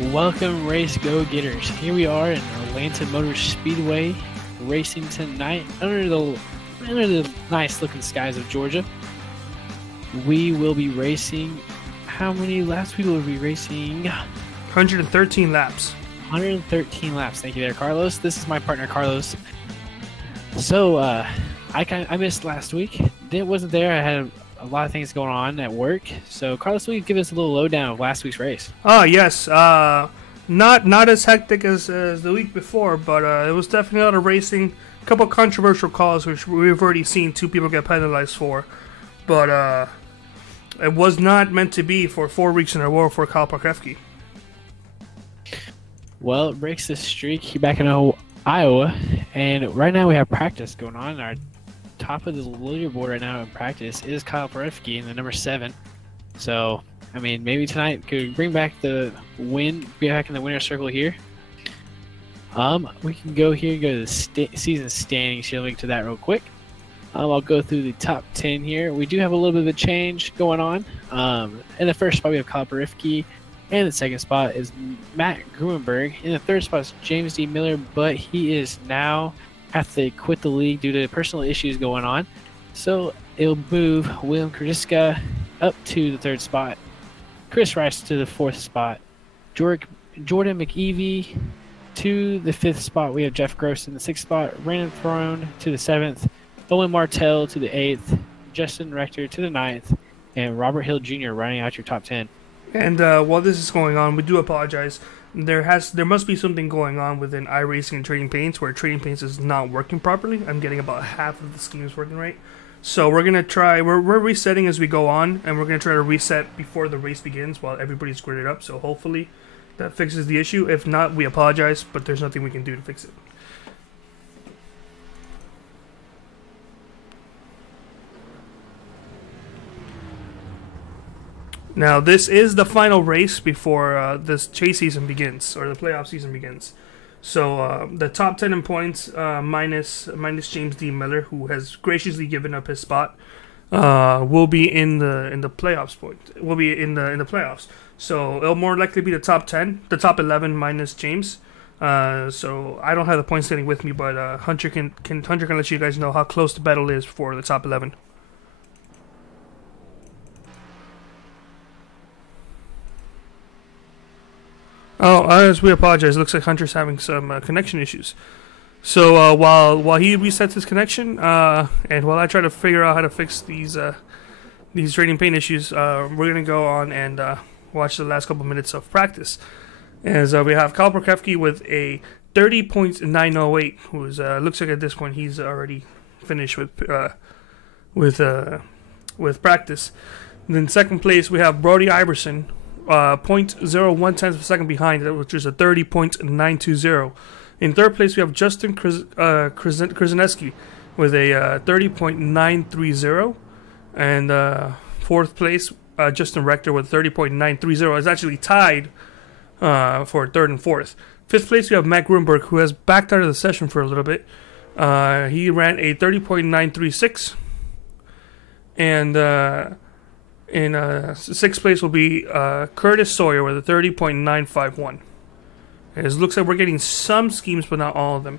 Welcome, race go-getters. Here we are in Atlanta Motor Speedway, racing tonight under the nice-looking skies of Georgia. We will be racing. How many laps? We will be racing 113 laps. 113 laps. Thank you there, Carlos. This is my partner, Carlos. So, I missed last week. Wasn't there. I had a lot of things going on at work. So, Carlos, will you give us a little lowdown of last week's race? Oh, yes. Not as hectic as the week before, but it was definitely a lot of racing. A couple controversial calls, which we've already seen two people get penalized for. But it was not meant to be for 4 weeks in a row for Kyle Parkevsky. Well, it breaks the streak. You're back in Iowa, and right now we have practice going on. Our top of the leaderboard right now in practice is Kyle Parkevsky in the number 7. So, I mean, maybe tonight could bring back the win, be back in the winner's circle here. We can go here and go to the season standings here. Link to that real quick. I'll go through the top 10 here. We do have a little bit of a change going on. In the first spot, we have Kyle Parkevsky. And the second spot is Matt Gruenberg. In the third spot is James D. Miller, but he is now have to quit the league due to personal issues going on. So it'll move William Kradiska up to the third spot, Chris Rice to the fourth spot, Jordan McEvie to the fifth spot. We have Jeff Gross in the sixth spot, Brandon Throne to the seventh, Owen Martell to the eighth, Justin Rector to the ninth, and Robert Hill Jr. running out your top 10. And while this is going on, we do apologize. There must be something going on within iRacing and Trading Paints where Trading Paints is not working properly. I'm getting about half of the schemes working right. So we're gonna try. We're resetting as we go on, and we're gonna try to reset before the race begins while everybody's gridded up. So hopefully that fixes the issue. If not, we apologize, but there's nothing we can do to fix it. Now, this is the final race before this chase season begins, or the playoff season begins. So, the top 10 in points, minus James D. Miller, who has graciously given up his spot, will be in the playoffs. Will be in the playoffs. So, it'll more likely be the top 10, the top 11 minus James. So, I don't have the point standing with me, but Hunter can let you guys know how close the battle is for the top 11. Oh, as we apologize, it looks like Hunter's having some connection issues. So while he resets his connection, and while I try to figure out how to fix these Trading Paint issues, we're gonna go on and watch the last couple minutes of practice. As we have Kyle Parkevsky with a 30.908, who's looks like at this point he's already finished with practice. And then second place we have Brody Iverson. 0.01 tenths of a second behind it, which is a 30.920. In third place, we have Justin Krasinski with a 30.930. And fourth place, Justin Rector with 30.930. Is actually tied for third and fourth. Fifth place, we have Matt Gruenberg, who has backed out of the session for a little bit. He ran a 30.936. And in sixth place will be Curtis Sawyer with a 30.951. It looks like we're getting some schemes, but not all of them.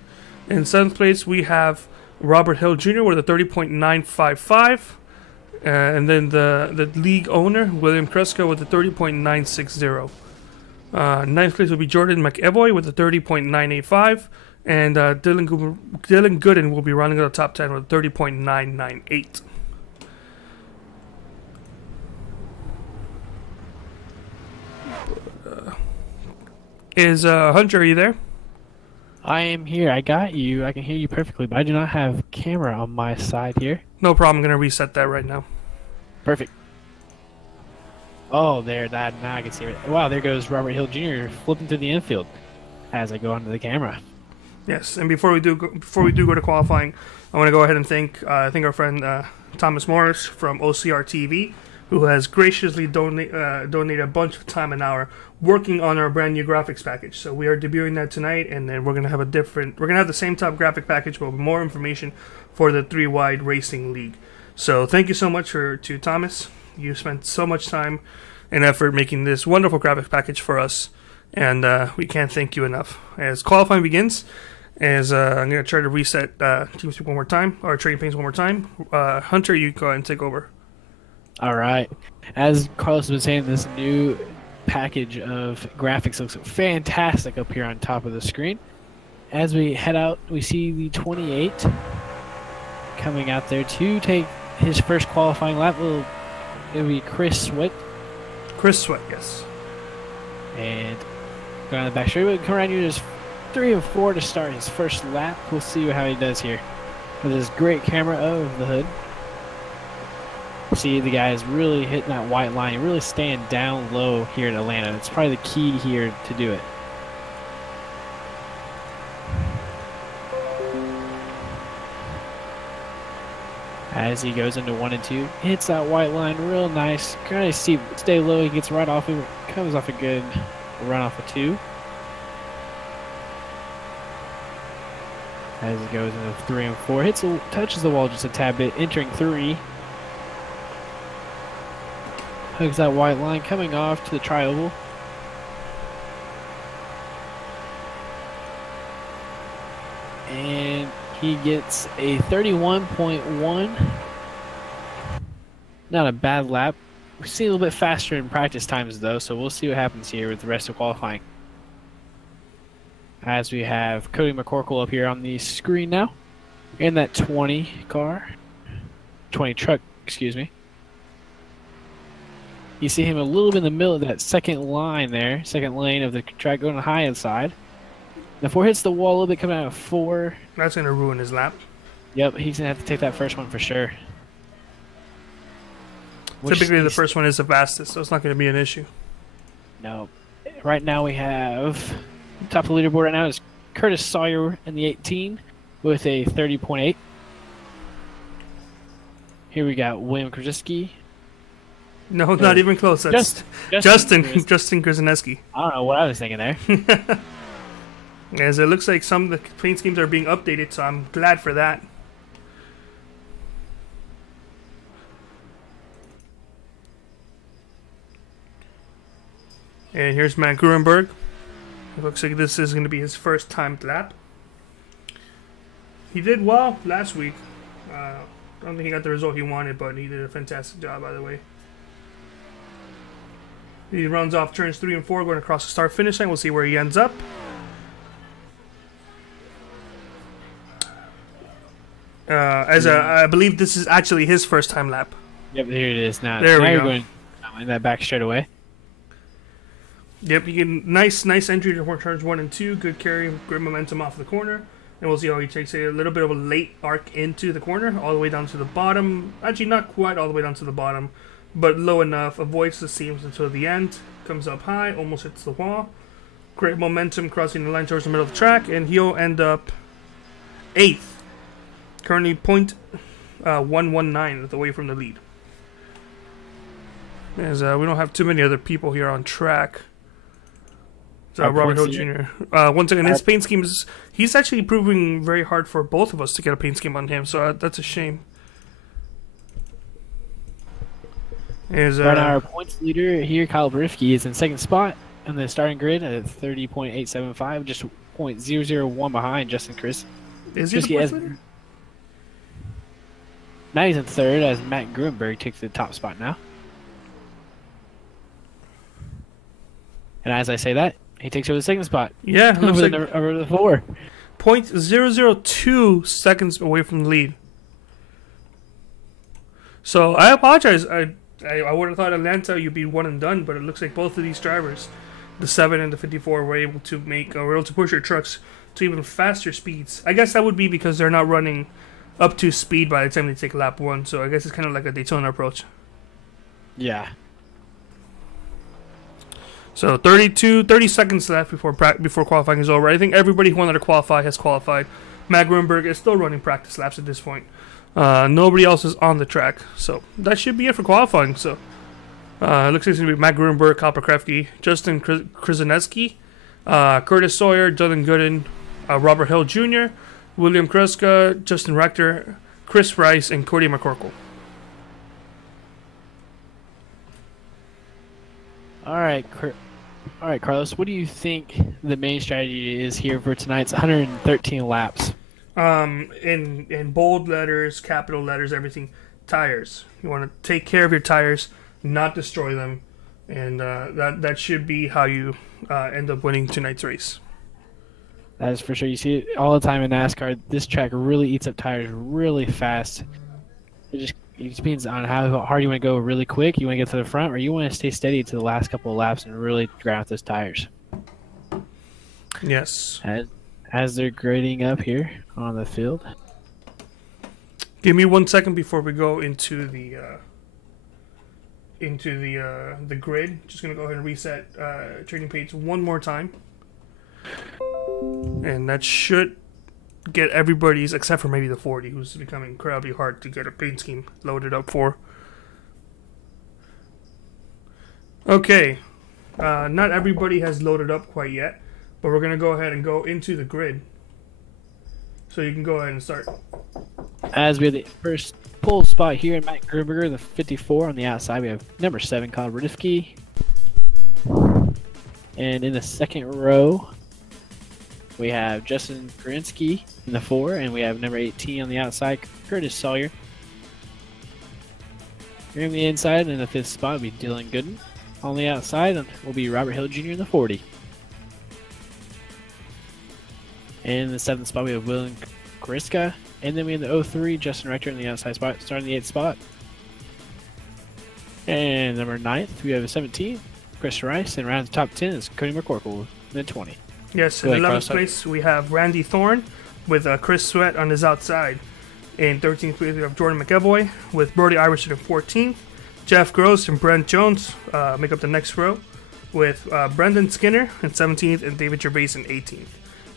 In seventh place, we have Robert Hill Jr. with a 30.955. And then the league owner, William Kresko, with a 30.960. Ninth place will be Jordan McEvoy with a 30.985. And Dylan Gooden will be running out the top 10 with a 30.998. Is Hunter, are you there? I am here. I got you. I can hear you perfectly, but I do not have camera on my side here. No problem. I'm going to reset that right now. Perfect. Oh, now I can see it. Wow, there goes Robert Hill Jr. flipping through the infield as I go onto the camera. Yes, and before we do go to qualifying, I want to go ahead and thank our friend Thomas Morris from OCR TV, who has graciously donated a bunch of time and hour working on our brand new graphics package. So we are debuting that tonight, and then we're gonna have the same top graphic package, but with more information for the 3-wide racing league. So thank you so much to Thomas. You spent so much time and effort making this wonderful graphic package for us, and we can't thank you enough. As qualifying begins, I'm going to try to reset TeamSpeak one more time, or Trading Paints one more time. Hunter, you go ahead and take over. All right. As Carlos has been saying, this new package of graphics looks fantastic up here on top of the screen. As we head out, we see the 28 coming out there to take his first qualifying lap. It'll be Chris Sweat. Chris Sweat, yes. And going on the back straight, we'll come around here. There's 3 and 4 to start his first lap. We'll see how he does here with this great camera of the hood. See, the guy is really hitting that white line, really staying down low here in Atlanta. It's probably the key here to do it. As he goes into 1 and 2, hits that white line real nice. Kind of stay low. He gets right off. He comes off a good run off of 2. As he goes into 3 and 4, touches the wall just a tad bit, entering 3. Hugs that white line, coming off to the tri-oval. And he gets a 31.1. Not a bad lap. We see a little bit faster in practice times though, so we'll see what happens here with the rest of qualifying. As we have Cody McCorkle up here on the screen now, in that 20 truck, excuse me. You see him a little bit in the middle of that second line there, second lane of the track going high inside. Before hits the wall a little bit, coming out of 4. That's going to ruin his lap. Yep, he's going to have to take that first one for sure. Typically the first one is the fastest, so it's not going to be an issue. No. Right now we have, top of the leaderboard right now is Curtis Sawyer in the 18 with a 30.8. Here we got William Krzyzewski. No, not even close. That's Justin Krzyzewski. I don't know what I was thinking there. As it looks like some of the paint schemes are being updated, so I'm glad for that. And here's Matt Gruenberg. It looks like this is going to be his first time lap. He did well last week. I don't think he got the result he wanted, but he did a fantastic job, by the way. He runs off turns 3 and 4, going across the start-finish line. We'll see where he ends up. I believe this is actually his first time lap. Yep, here it is now. There we go. Going in that back straight away. Yep, you get nice entry to turns 1 and 2. Good carry, great momentum off the corner. And we'll see how he takes a little bit of a late arc into the corner, all the way down to the bottom. Actually, not quite all the way down to the bottom, but low enough. Avoids the seams until the end. Comes up high, almost hits the wall. Great momentum crossing the line towards the middle of the track, and he'll end up 8th. Currently .119 away from the lead. As we don't have too many other people here on track. Robert Hill Jr. Once again, his paint scheme he's actually proving very hard for both of us to get a paint scheme on him, so that's a shame. Right now, our points leader here, Kyle Barifke, is in second spot on the starting grid at 30.875, just 0.001 behind Justin Chris. Is he the points leader? Now he's in third as Matt Gruenberg takes the top spot now. And as I say that, he takes over the second spot. Yeah, looks like over the 4. 0.002 seconds away from the lead. So I apologize. I would have thought Atlanta you'd be one and done, but it looks like both of these drivers, the 7 and the 54, were able to push their trucks to even faster speeds. I guess that would be because they're not running up to speed by the time they take lap 1. So I guess it's kind of like a Daytona approach. Yeah. So 30 seconds left before qualifying is over. I think everybody who wanted to qualify has qualified. Matt Gruenberg is still running practice laps at this point. Nobody else is on the track. So that should be it for qualifying. So it looks like it's going to be Matt Gruenberg, Kyle Krzyzewski, Justin Krzyzewski, Curtis Sawyer, Dylan Gooden, Robert Hill Jr., William Kruska, Justin Rector, Chris Rice, and Cody McCorkle. All right, All right, Carlos, what do you think the main strategy is here for tonight's 113 laps? In bold letters, capital letters, everything, tires. You want to take care of your tires, not destroy them, and that should be how you end up winning tonight's race. That is for sure. You see it all the time in NASCAR. This track really eats up tires really fast. It just depends on how hard you want to go really quick. You want to get to the front, or you want to stay steady to the last couple of laps and really grind out those tires. Yes. As they're grading up here on the field. Give me 1 second before we go into the grid. Just gonna go ahead and reset trading page one more time, and that should get everybody's, except for maybe the 40, who's becoming incredibly hard to get a paint scheme loaded up for. Okay, not everybody has loaded up quite yet, but we're gonna go ahead and go into the grid, so you can go ahead and start. As we have the first pole spot here in Matt Gruberger, the 54 on the outside, we have number 7, Kyle Rudifke. And in the second row, we have Justin Karinsky in the 4, and we have number 18 on the outside, Curtis Sawyer. Here on the inside, in the 5th spot, will be Dylan Gooden. On the outside will be Robert Hill Jr. in the 40. And in the 7th spot, we have William Kariska. And then we have the 03, Justin Rector in the outside spot, starting the 8th spot. And number 9th, we have a 17, Chris Rice. And around the top 10 is Cody McCorkle in the 20. Yes, in 11th place, we have Randy Thorne with Chris Sweat on his outside. In 13th place, we have Jordan McEvoy with Brody Iverson in 14th. Jeff Gross and Brent Jones make up the next row with Brendan Skinner in 17th and David Gervais in 18th.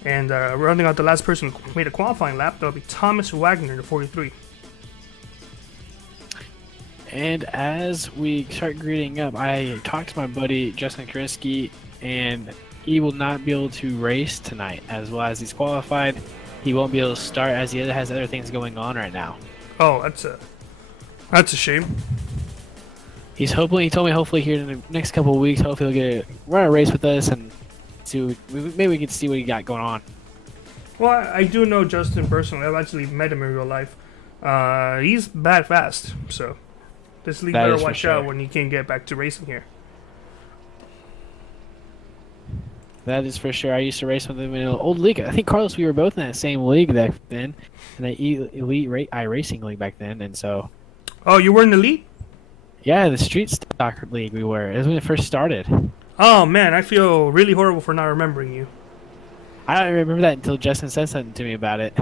And rounding out the last person who made a qualifying lap, that'll be Thomas Wagner in 43. And as we start grading up, I talked to my buddy Justin Karinsky, and he will not be able to race tonight. As well as he's qualified, he won't be able to start as he has other things going on right now. Oh, that's a shame. He told me hopefully here in the next couple of weeks, hopefully he'll run a race with us and maybe we can see what he got going on. Well, I do know Justin personally. I've actually met him in real life. He's bad fast, so this league better watch out when he can get back to racing here. That is for sure. I used to race with him in an old league. I think, Carlos, we were both in that same league back then, in the Elite iRacing league back then, and so... Oh, you were in the Elite? Yeah, the Street Stock League we were. It was when it first started. Oh, man, I feel really horrible for not remembering you. I don't remember that until Justin said something to me about it.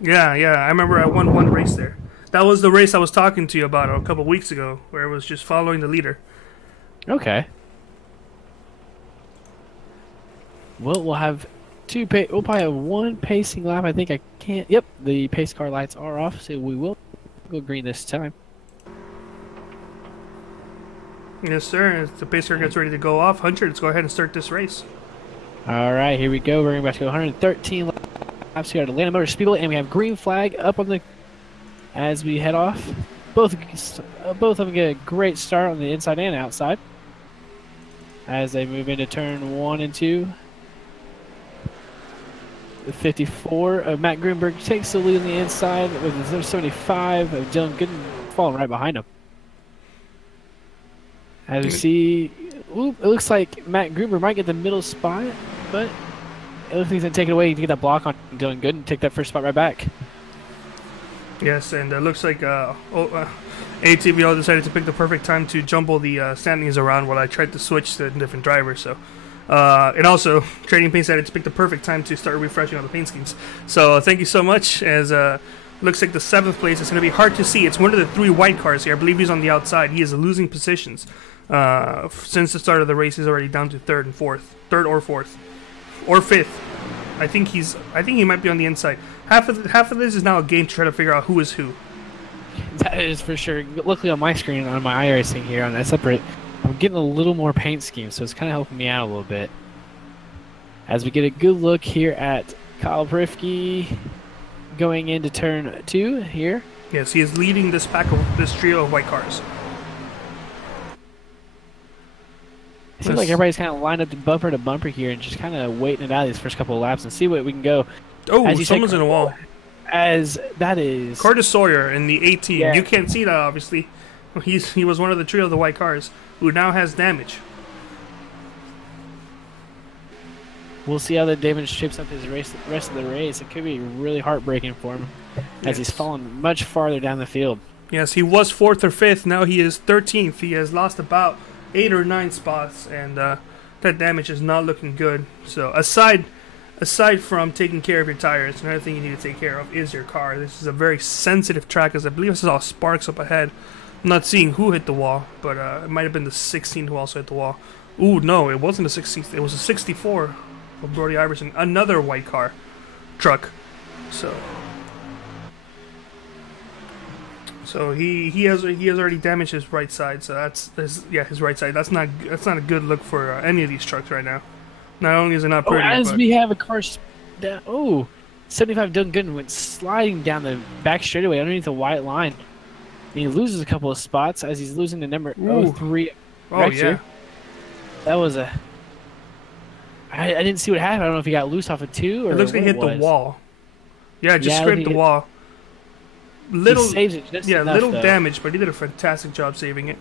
Yeah, I remember I won one race there. That was the race I was talking to you about a couple weeks ago, where it was just following the leader. Okay. Well, we'll have we'll probably have one pacing lap. I think I can't. Yep, the pace car lights are off, so we will go green this time. Yes, sir. As the pace car gets ready to go off, Hunter, let's go ahead and start this race. All right, here we go. We're about to go 113 laps here at Atlanta Motor Speedway, and we have green flag up on the as we head off. Both of them get a great start on the inside and outside as they move into turn 1 and 2. The 54 of Matt Greenberg takes the lead on the inside with the 75 of Dylan Gooden falling right behind him. As we see, it looks like Matt Greenberg might get the middle spot, but it looks like he's going to take it away to get that block on Dylan Gooden and take that first spot right back. Yes, and it looks like ATVL decided to pick the perfect time to jumble the standings around while I tried to switch to different drivers. So, and also, Trading Paint decided to pick the perfect time to start refreshing all the paint schemes. So, thank you so much. As looks like the 7th place is going to be hard to see. It's one of the 3 white cars here. I believe he's on the outside. He is losing positions. Since the start of the race, he's already down to 3rd or 4th, or 5th. I think he might be on the inside. Half of this is now a game to try to figure out who is who. That is for sure. Luckily on my screen, on my iRacing here, on that separate, I'm getting a little more paint scheme, so it's kind of helping me out a little bit. As we get a good look here at Kyle Prifke going into turn 2 here. Yes, he is leading this trio of white cars. It seems like everybody's kind of lined up to bumper here and just kind of waiting it out these first couple of laps and see what we can go. Oh, someone's in a wall. As that is Curtis Sawyer in the 18. Yeah. You can't see that, obviously. He was one of the trio of the white cars who now has damage. We'll see how the damage shapes up his rest of the race. It could be really heartbreaking for him as he's fallen much farther down the field. Yes, he was 4th or 5th. Now he is 13th. He has lost about 8 or 9 spots, and that damage is not looking good. So aside from taking care of your tires, another thing you need to take care of is your car. This is a very sensitive track, as I believe I saw sparks up ahead. I'm not seeing who hit the wall, but it might have been the 16 who also hit the wall. Ooh, no, it wasn't a 16. It was a 64 of Brody Iverson, another white truck. So he has already damaged his right side. So that's his right side. That's not a good look for any of these trucks right now. Not only is it not pretty, as we have a car down. Oh, 75 Dylan Gooden went sliding down the back straightaway underneath the white line. And he loses a couple of spots as he's losing to number 03. Oh, yeah. That was a... I didn't see what happened. I don't know if he got loose off of 2 or it looks like he hit the wall. Yeah, just scraped the wall. Little, he saves it just enough, little though. damage, but he did a fantastic job saving it.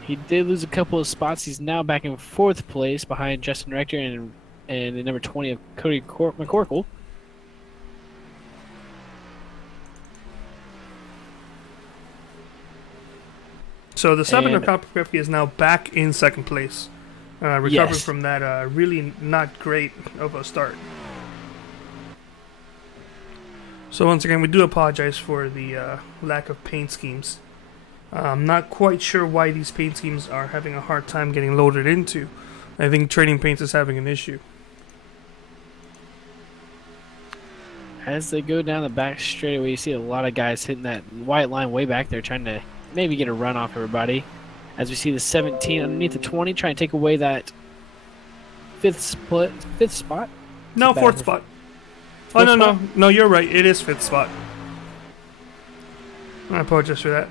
He did lose a couple of spots. He's now back in 4th place behind Justin Rector and the number 20 of Cody McCorkle. So the 7 of Copper Kripke is now back in 2nd place, recovering from that really not great of a start. So once again, we do apologize for the lack of paint schemes. I'm not quite sure why these paint schemes are having a hard time getting loaded into. I think Trading Paints is having an issue. As they go down the back straightaway, you see a lot of guys hitting that white line way back there, trying to maybe get a run off everybody. As we see the 17 underneath the 20, trying to take away that 5th spot. No, 4th spot. Oh, no, you're right. It is 5th spot. I apologize for that.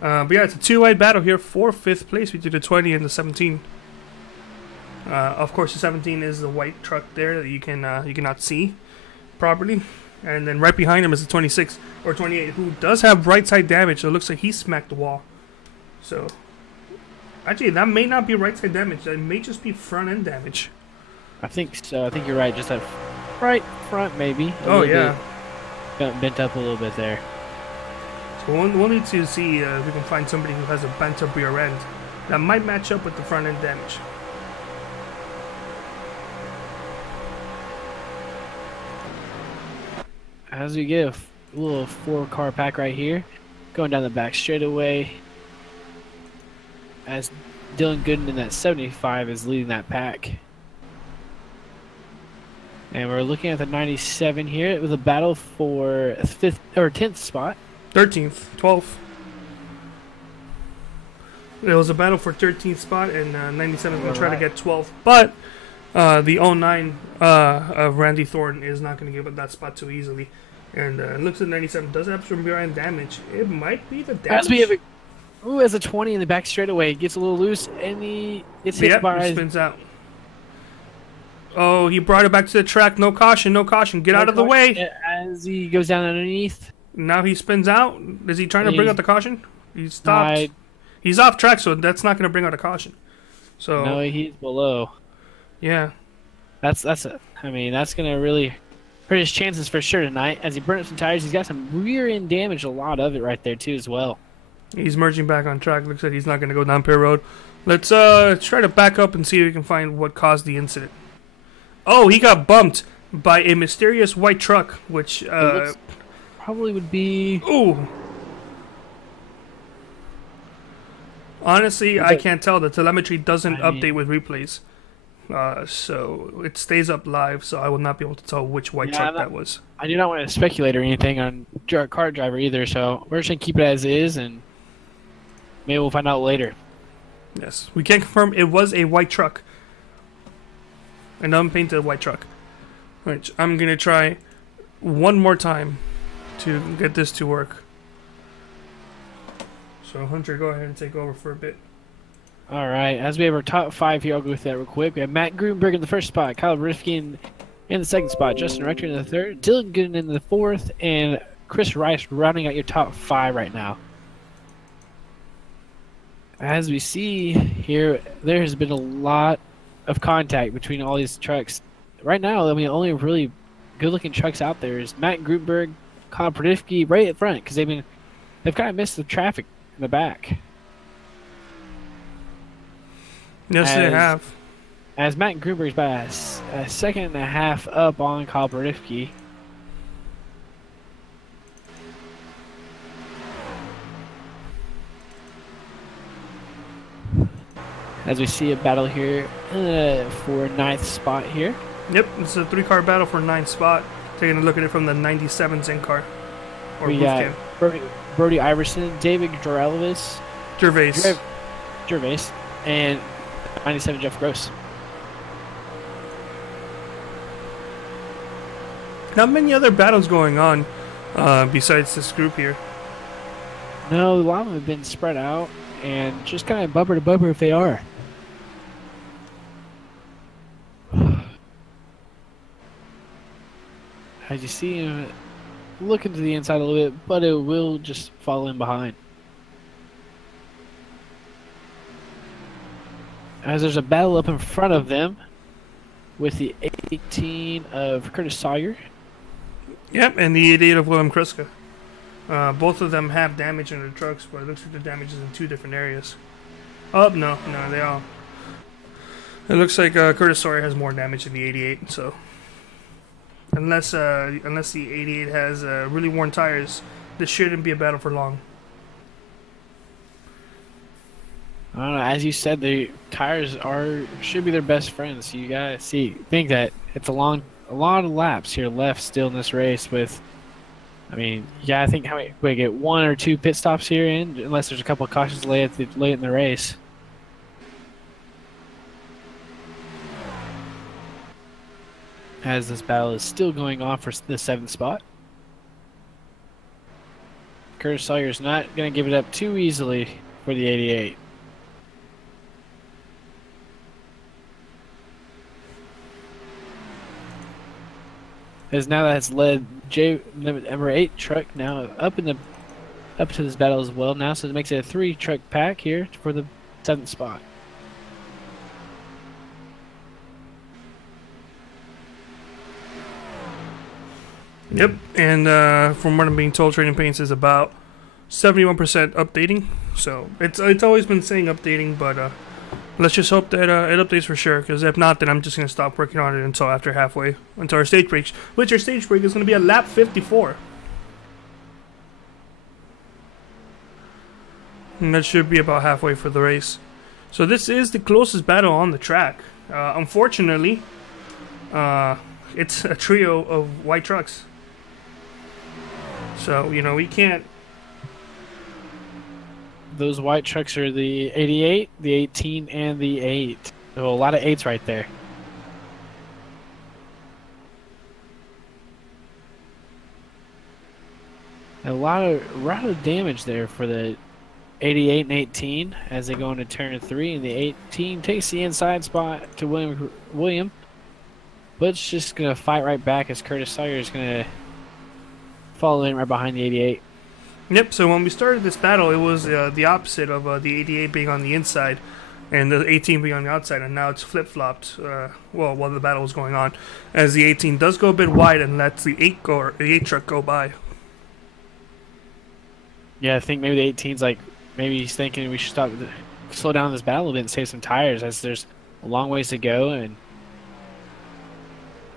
But yeah, it's a 2-wide battle here for 5th place between the 20 and the 17. Of course, the 17 is the white truck there that you cannot see properly. And then right behind him is the 26 or 28, who does have right side damage. So it looks like he smacked the wall. So actually, that may not be right side damage. That may just be front end damage. I think so. I think you're right. Just that right front, maybe. Oh yeah. Got bent up a little bit there. So we'll need to see if we can find somebody who has a bent up rear end that might match up with the front end damage. As we get a little 4-car pack right here, going down the back straightaway, as Dylan Gooden in that 75 is leading that pack. And we're looking at the 97 here with a battle for 5th or 10th spot. 13th, 12th. It was a battle for 13th spot, and 97 is going to try to get 12th. But the 09 of Randy Thornton is not going to give up that spot too easily. And it looks like 97 does have some rear end damage. It might be the damage. As we have as a 20 in the back straightaway, gets a little loose, and he gets hit by... He spins out. Oh, he brought it back to the track. No caution, no caution. Get out of the way. As he goes down underneath. Now he spins out. Is he trying to bring out the caution? He stopped. He's off track, so that's not going to bring out a caution. So no, he's below. Yeah. That's going to really hurt his chances for sure tonight. As he burns some tires, he's got some rear end damage, a lot of it right there too as well. He's merging back on track. Looks like he's not going to go down pit road. Let's try to back up and see if we can find what caused the incident. Oh, he got bumped by a mysterious white truck, which probably would be... Ooh. Honestly, I can't tell. The telemetry doesn't update with replays. So it stays up live, so I will not be able to tell which white truck that was. I do not want to speculate or anything on car driver either, so we're just going to keep it as is, and maybe we'll find out later. Yes, we can confirm it was a white truck. An unpainted white truck. Which I'm going to try one more time to get this to work. So Hunter, go ahead and take over for a bit. All right, as we have our top 5 here, I'll go through that real quick. We have Matt Grunberg in the first spot, Kyle Rifkin in the second spot, Justin Rector in the third, Dylan Gooden in the fourth, and Chris Rice rounding out your top 5 right now. As we see here, there has been a lot of contact between all these trucks. Right now, I mean, the only really good-looking trucks out there is Matt Grunberg, Kyle Pradifke right at front, because they've kind of missed the traffic in the back. Yes, they have. As Matt Grunberg's about a second and a half up on Kyle Pradifke. As we see a battle here for 9th spot here. Yep, it's a 3-car battle for 9th spot. Taking a look at it from the 97 Zen car. Or we got Brody Iverson, David Gervais, and 97 Jeff Gross. Not many other battles going on besides this group here. No, a lot of them have been spread out and just kind of bumper to bumper if they are. As you see him looking to the inside a little bit, but it will just fall in behind. As there's a battle up in front of them with the 18 of Curtis Sawyer. Yep, and the 88 of William Kriska. Both of them have damage in their trucks, but it looks like the damage is in 2 different areas. Oh, no, they all. It looks like Curtis Sawyer has more damage than the 88, so. Unless the 88 has really worn tires, this shouldn't be a battle for long. I don't know. As you said, the tires should be their best friends. So you gotta think that it's a lot of laps here left still in this race. With, I mean, I think how many we get 1 or 2 pit stops here in, unless there's a couple of cautions late in the race. As this battle is still going on for the 7th spot. Curtis Sawyer's not going to give it up too easily for the 88. As now that has led number 8 truck now up to this battle as well now, so it makes it a 3 truck pack here for the 7th spot. Yep, and from what I'm being told, Trading Paints is about 71% updating. So it's always been saying updating, but let's just hope that it updates for sure. Because if not, then I'm just gonna stop working on it until after halfway, until our stage break, which our stage break is gonna be at lap 54. And that should be about halfway for the race. So this is the closest battle on the track. Unfortunately, it's a trio of white trucks. So, you know, we can't... Those white trucks are the 88, the 18, and the 8. So a lot of 8s right there. A lot of damage there for the 88 and 18 as they go into turn 3, and the 18 takes the inside spot to William. But it's just going to fight right back as Curtis Sawyer is going to follow in right behind the 88. Yep, so when we started this battle, it was the opposite of the 88 being on the inside and the 18 being on the outside, and now it's flip-flopped, well, while the battle was going on, as the 18 does go a bit wide and lets the 8 truck go by. Yeah, I think maybe the 18's like, maybe he's thinking we should slow down this battle a bit and save some tires, as there's a long ways to go and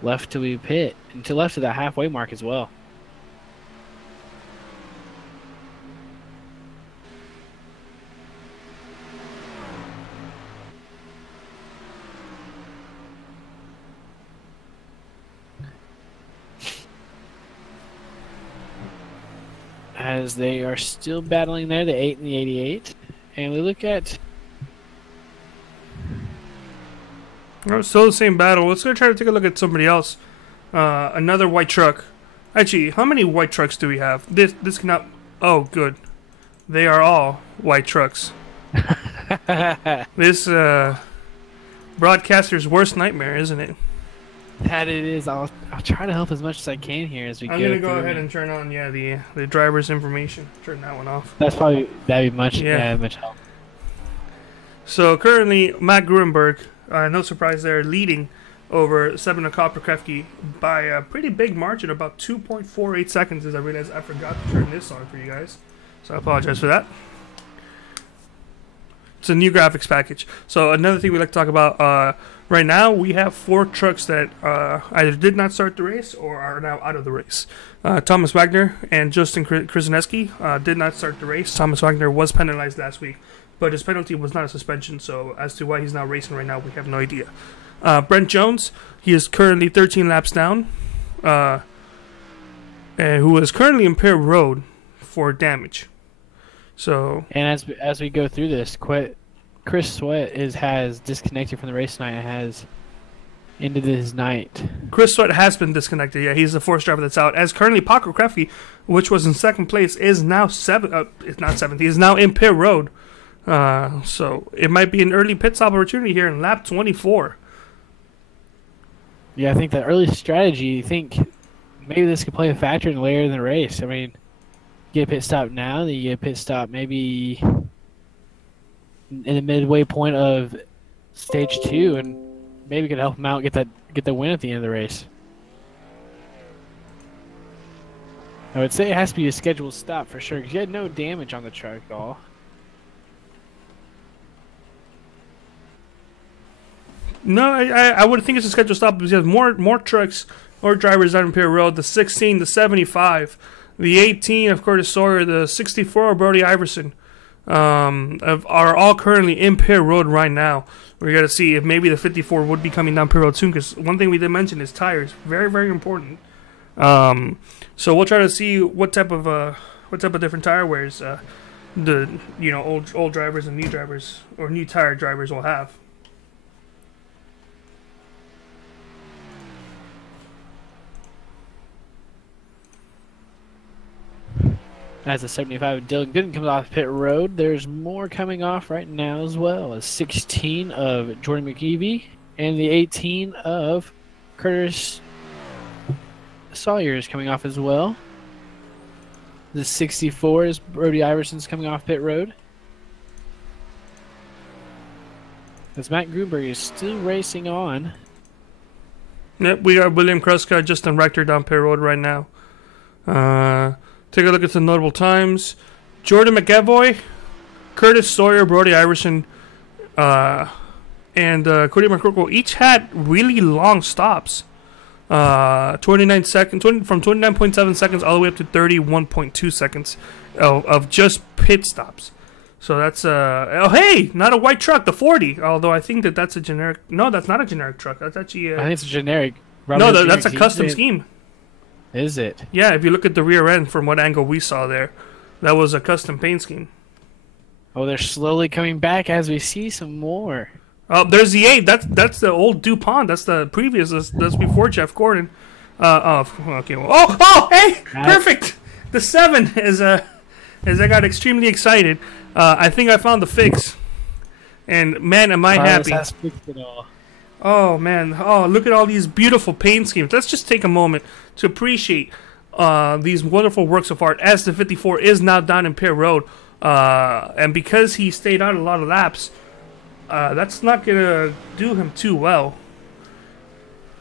left till we pit, and to left of that halfway mark as well. As they are still battling there, the 8 and the 88. And we look at... Still the same battle. Let's go try to take a look at somebody else. Another white truck. Actually, how many white trucks do we have? This cannot... Oh, good. They are all white trucks. This broadcaster's worst nightmare, isn't it? That it is. I'll try to help as much as I can here as we go. I'm gonna go ahead and turn on the driver's information. Turn that one off. That'd be much much help. So currently, Matt Gruenberg, no surprise there, leading over Sebina Koprivetsky by a pretty big margin, about 2.48 seconds. As I realized I forgot to turn this on for you guys, so I apologize for that. It's a new graphics package. So another thing we like to talk about. Right now, we have 4 trucks that either did not start the race or are now out of the race. Thomas Wagner and Justin Krzyzewski did not start the race. Thomas Wagner was penalized last week, but his penalty was not a suspension, so as to why he's not racing right now, we have no idea. Brent Jones, he is currently 13 laps down, and who is currently in pit road for damage. So, and as we go through this, Chris Sweat has disconnected from the race tonight and has ended his night. Chris Sweat has been disconnected. Yeah, he's the 4th driver that's out. As currently, Paco Krefke, which was in 2nd place, is now it's not 7th. He is now in pit road. So it might be an early pit stop opportunity here in lap 24. Yeah, I think the early strategy. You think maybe this could play a factor in later in the race. I mean, get a pit stop now, then you get a pit stop maybe in the midway point of stage 2, and maybe could help him out get the win at the end of the race. I would say it has to be a scheduled stop for sure, because you had no damage on the truck at all. No, I would think it's a scheduled stop because more trucks or drivers out on pit road. The 16, the 75, the 18 of Curtis Sawyer, the 64 of Brody Iverson. Are all currently in pit road right now. We got to see if maybe the 54 would be coming down pit road soon, because one thing we did mention is tires, very very important. So we'll try to see what type of different tire wears the old drivers and new drivers or new tire drivers will have. As the 75 Dylan Gooden comes off pit road, there's more coming off right now as well. A 16 of Jordan McEvee and the 18 of Curtis Sawyer is coming off as well. The 64 is Brody Iverson's coming off pit road. As Matt Gruenberg is still racing on. Yep, we got William Kruska, Justin Rector down pit road right now. Take a look at the notable times. Jordan McEvoy, Curtis Sawyer, Brody Iverson, and Cody McCorkle each had really long stops. 29 seconds, from 29.7 seconds all the way up to 31.2 seconds of just pit stops. So that's oh hey, not a white truck, the 40. Although I think that's a generic. No, that's not a generic truck. That's actually. I think it's a generic. That's a custom scheme. Is it? Yeah, if you look at the rear end from what angle we saw there, that was a custom paint scheme. Oh, they're slowly coming back as we see some more. Oh, there's the 8. That's the old DuPont. That's the previous. That's before Jeff Gordon. Okay. Well, hey, perfect. The 7 is I got extremely excited. I think I found the fix, and man, am I happy. Has fixed it all. Oh man! Oh, look at all these beautiful paint schemes. Let's just take a moment to appreciate these wonderful works of art. As the 54 is now down in pit road, and because he stayed out a lot of laps, that's not gonna do him too well.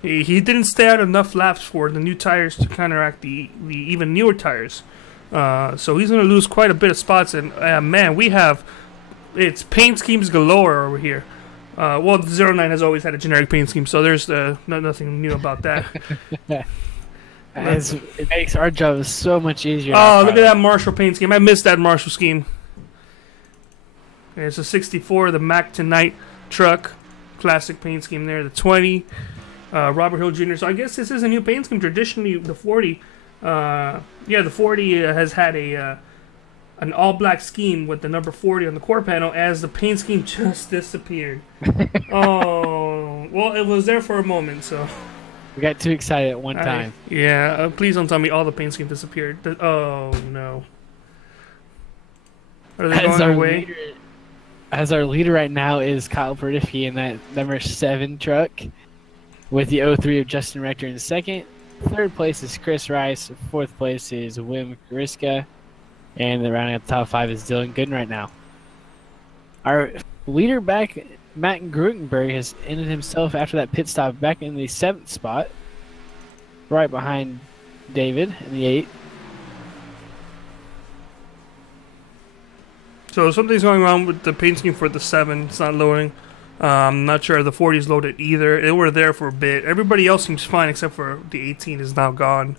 He didn't stay out enough laps for the new tires to counteract the even newer tires. So he's gonna lose quite a bit of spots. And man, it's paint schemes galore over here. Well, the 09 has always had a generic paint scheme, so there's nothing new about that. It makes our job so much easier. Oh, look at that Marshall paint scheme. I missed that Marshall scheme. It's a 64, the Mac Tonight truck. Classic paint scheme there. The 20, Robert Hill Jr. So I guess this is a new paint scheme. Traditionally, the 40, the 40 has had an all-black scheme with the number 40 on the core panel, as the paint scheme just disappeared. Oh, well, it was there for a moment, so... We got too excited at one time. Please don't tell me all the paint scheme disappeared. Oh, no. Are they going away? As our leader right now is Kyle Verdifke in that number 7 truck, with the 03 of Justin Rector in second. Third place is Chris Rice. Fourth place is Wim Kariska. And the rounding out the top 5 is Dylan Gooden right now. Our leader back, Matt Grutenberg, has ended himself after that pit stop back in the 7th spot, right behind David in the 8th. So something's going on with the paint scheme for the 7. It's not loading. I'm not sure the 40 is loaded either. They were there for a bit. Everybody else seems fine except for the 18 is now gone.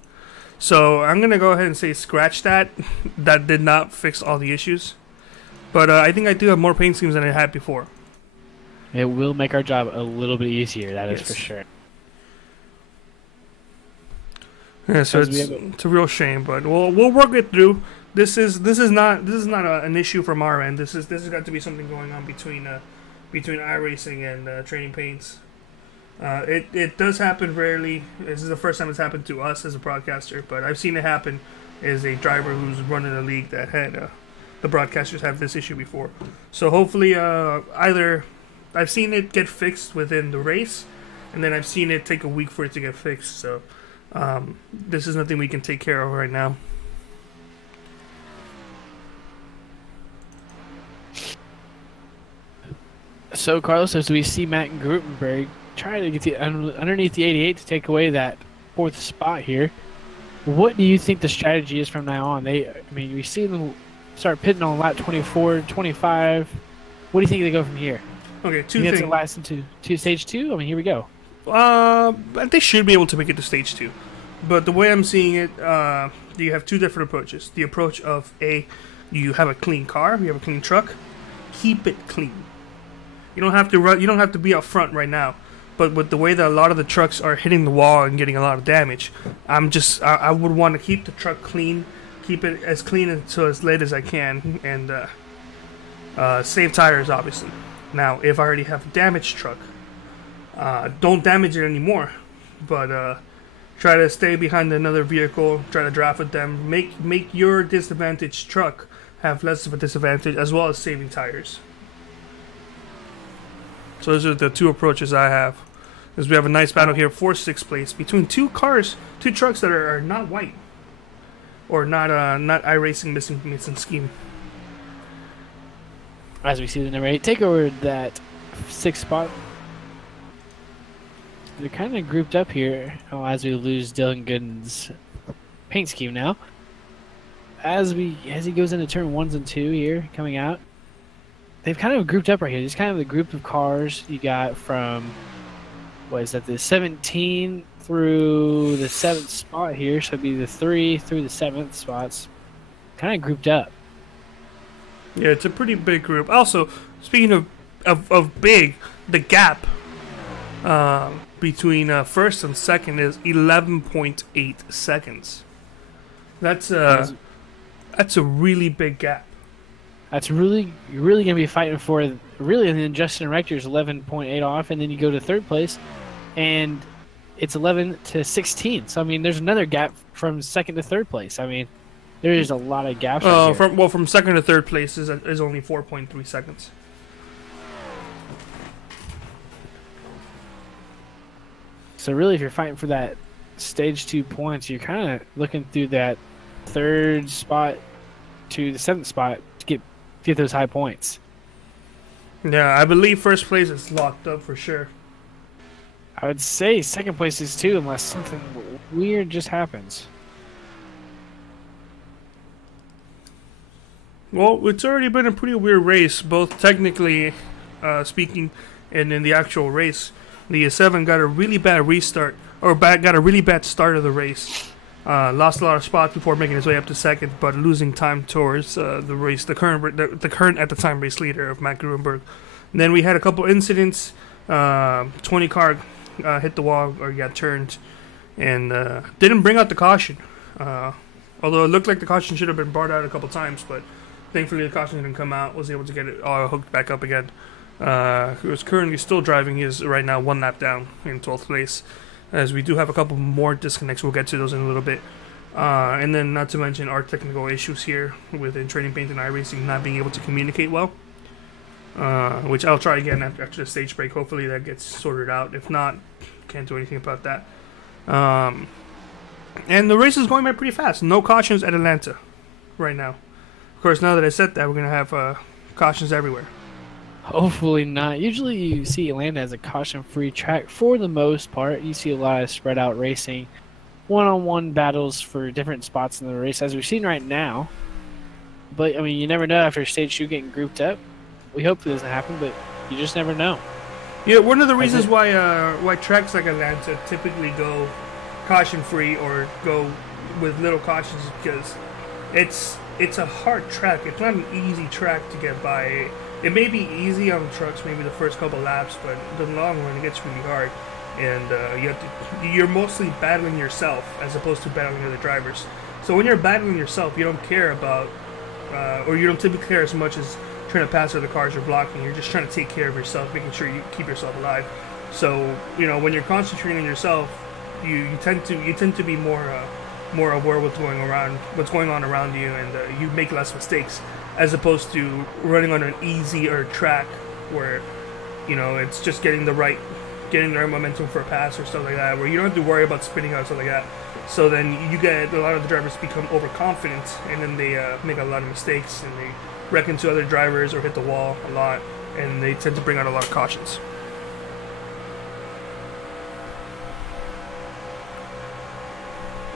So I'm going to go ahead and say scratch that. That did not fix all the issues. But I think I do have more paint schemes than I had before. It will make our job a little bit easier, that is for sure. Yeah, so it's a real shame, but we'll work it through. This is not an issue from our end. This has got to be something going on between iRacing and Training Paints. It does happen rarely. This is the first time it's happened to us as a broadcaster, but I've seen it happen as a driver who's running a league that had the broadcasters have this issue before. So hopefully, either I've seen it get fixed within the race, and then I've seen it take a week for it to get fixed. So this is nothing we can take care of right now. So, Carlos, as we see Matt Grutenberg trying to get the underneath the 88 to take away that 4th spot here, what do you think the strategy is from now on? We see them start pitting on lap 24, 25. What do you think they go from here? Okay, two things. That's last into stage 2? Here we go. They should be able to make it to stage 2. But the way I'm seeing it, you have 2 different approaches. The approach of you have a clean car, you have a clean truck, keep it clean. You don't have to run. You don't have to be up front right now. But with the way that a lot of the trucks are hitting the wall and getting a lot of damage, I would want to keep the truck clean, keep it as clean until as late as I can, and save tires, obviously. Now, if I already have a damaged truck, don't damage it anymore, but try to stay behind another vehicle, try to draft with them, make your disadvantaged truck have less of a disadvantage, as well as saving tires. So those are the 2 approaches I have. As we have a nice battle here for 6th place between 2 trucks that are not white, or not iRacing missing scheme. As we see the number 8 take over that 6th spot. They're kind of grouped up here as we lose Dylan Gooden's paint scheme now. As he goes into turn 1s and 2 here, coming out. They've kind of grouped up right here. This is kind of the group of cars you got from, the 17 through the 7th spot here. So it'd be the 3 through the 7th spots. Kind of grouped up. Yeah, it's a pretty big group. Also, speaking of big, the gap between 1st and 2nd is 11.8 seconds. That's a really big gap. That's really going to be fighting for, really, and then Justin Rector's 11.8 off, and then you go to 3rd place, and it's 11 to 16. So, there's another gap from 2nd to 3rd place. There is a lot of gaps right here. From 2nd to 3rd place is only 4.3 seconds. So, really, if you're fighting for that stage 2 points, you're kind of looking through that 3rd spot to the 7th spot to get those high points. Yeah, I believe 1st place is locked up for sure. I would say 2nd place is too, unless something weird just happens. Well, it's already been a pretty weird race, both technically speaking and in the actual race. The 7 got a really bad restart, got a really bad start of the race. Lost a lot of spots before making his way up to 2nd, but losing time towards the race, the current at the time race leader of Matt Grutenberg. And then we had a couple incidents. 20 car hit the wall or got turned, and didn't bring out the caution. Although it looked like the caution should have been brought out a couple times, but thankfully the caution didn't come out. Was able to get it all hooked back up again. He was currently still driving. He is right now 1 lap down in 12th place. As we do have a couple more disconnects, we'll get to those in a little bit. And then not to mention our technical issues here within Trading Paint and iRacing not being able to communicate well. Which I'll try again after the stage break. Hopefully that gets sorted out. If not, can't do anything about that. And the race is going by pretty fast. No cautions at Atlanta right now. Of course, now that I said that, we're going to have cautions everywhere. Hopefully not. Usually you see Atlanta as a caution-free track for the most part. You see a lot of spread-out racing, one-on-one battles for different spots in the race, as we've seen right now. But, I mean, you never know after stage 2 getting grouped up. We hope it doesn't happen, but you just never know. Yeah, one of the reasons why tracks like Atlanta typically go caution-free or go with little cautions is because it's a hard track. It's not an easy track to get by. It may be easy on the trucks, maybe the first couple laps, but in the long run, it gets really hard. And you're mostly battling yourself as opposed to battling other drivers. So when you're battling yourself, you don't care about, or you don't typically care as much as trying to pass other cars or blocking. You're just trying to take care of yourself, making sure you keep yourself alive. So when you're concentrating on yourself, you tend to be more aware of what's going on around you, and you make less mistakes, as opposed to running on an easier track where it's just getting the right momentum for a pass or stuff like that, where you don't have to worry about spinning out and stuff like that. So then you get a lot of the drivers become overconfident, and then they make a lot of mistakes, and they wreck into other drivers or hit the wall a lot, and they tend to bring out a lot of cautions.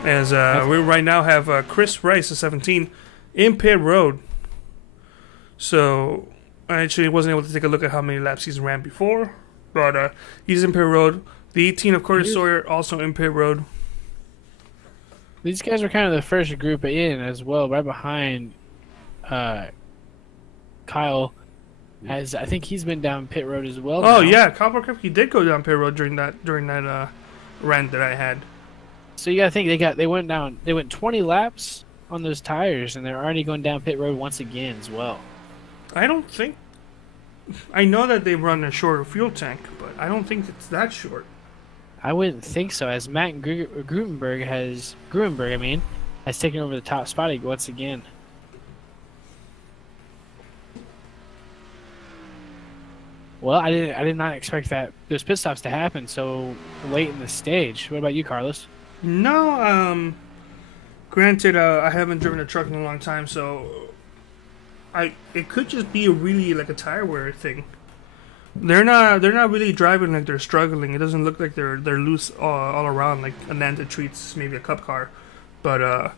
As we right now have Chris Rice of 17 in pit road. So I actually wasn't able to take a look at how many laps he's ran before, but he's in pit road. The 18 of Curtis Sawyer also in pit road. These guys are kind of the first group in as well, right behind Kyle. As I think he's been down pit road as well. Oh now. Yeah, Kyle Borkowski did go down pit road during that rant that I had. So you gotta think they went 20 laps on those tires, and they're already going down pit road once again as well. I know that they run a shorter fuel tank, but I don't think it's that short. I wouldn't think so, as Matt Gruenberg has taken over the top spot once again. Well, I did not expect those pit stops to happen so late in the stage. What about you, Carlos? No, granted, I haven't driven a truck in a long time, so it could just be really like a tire wear thing. They're not really driving like they're struggling. It doesn't look like they're loose all around like Atlanta treats maybe a cup car, but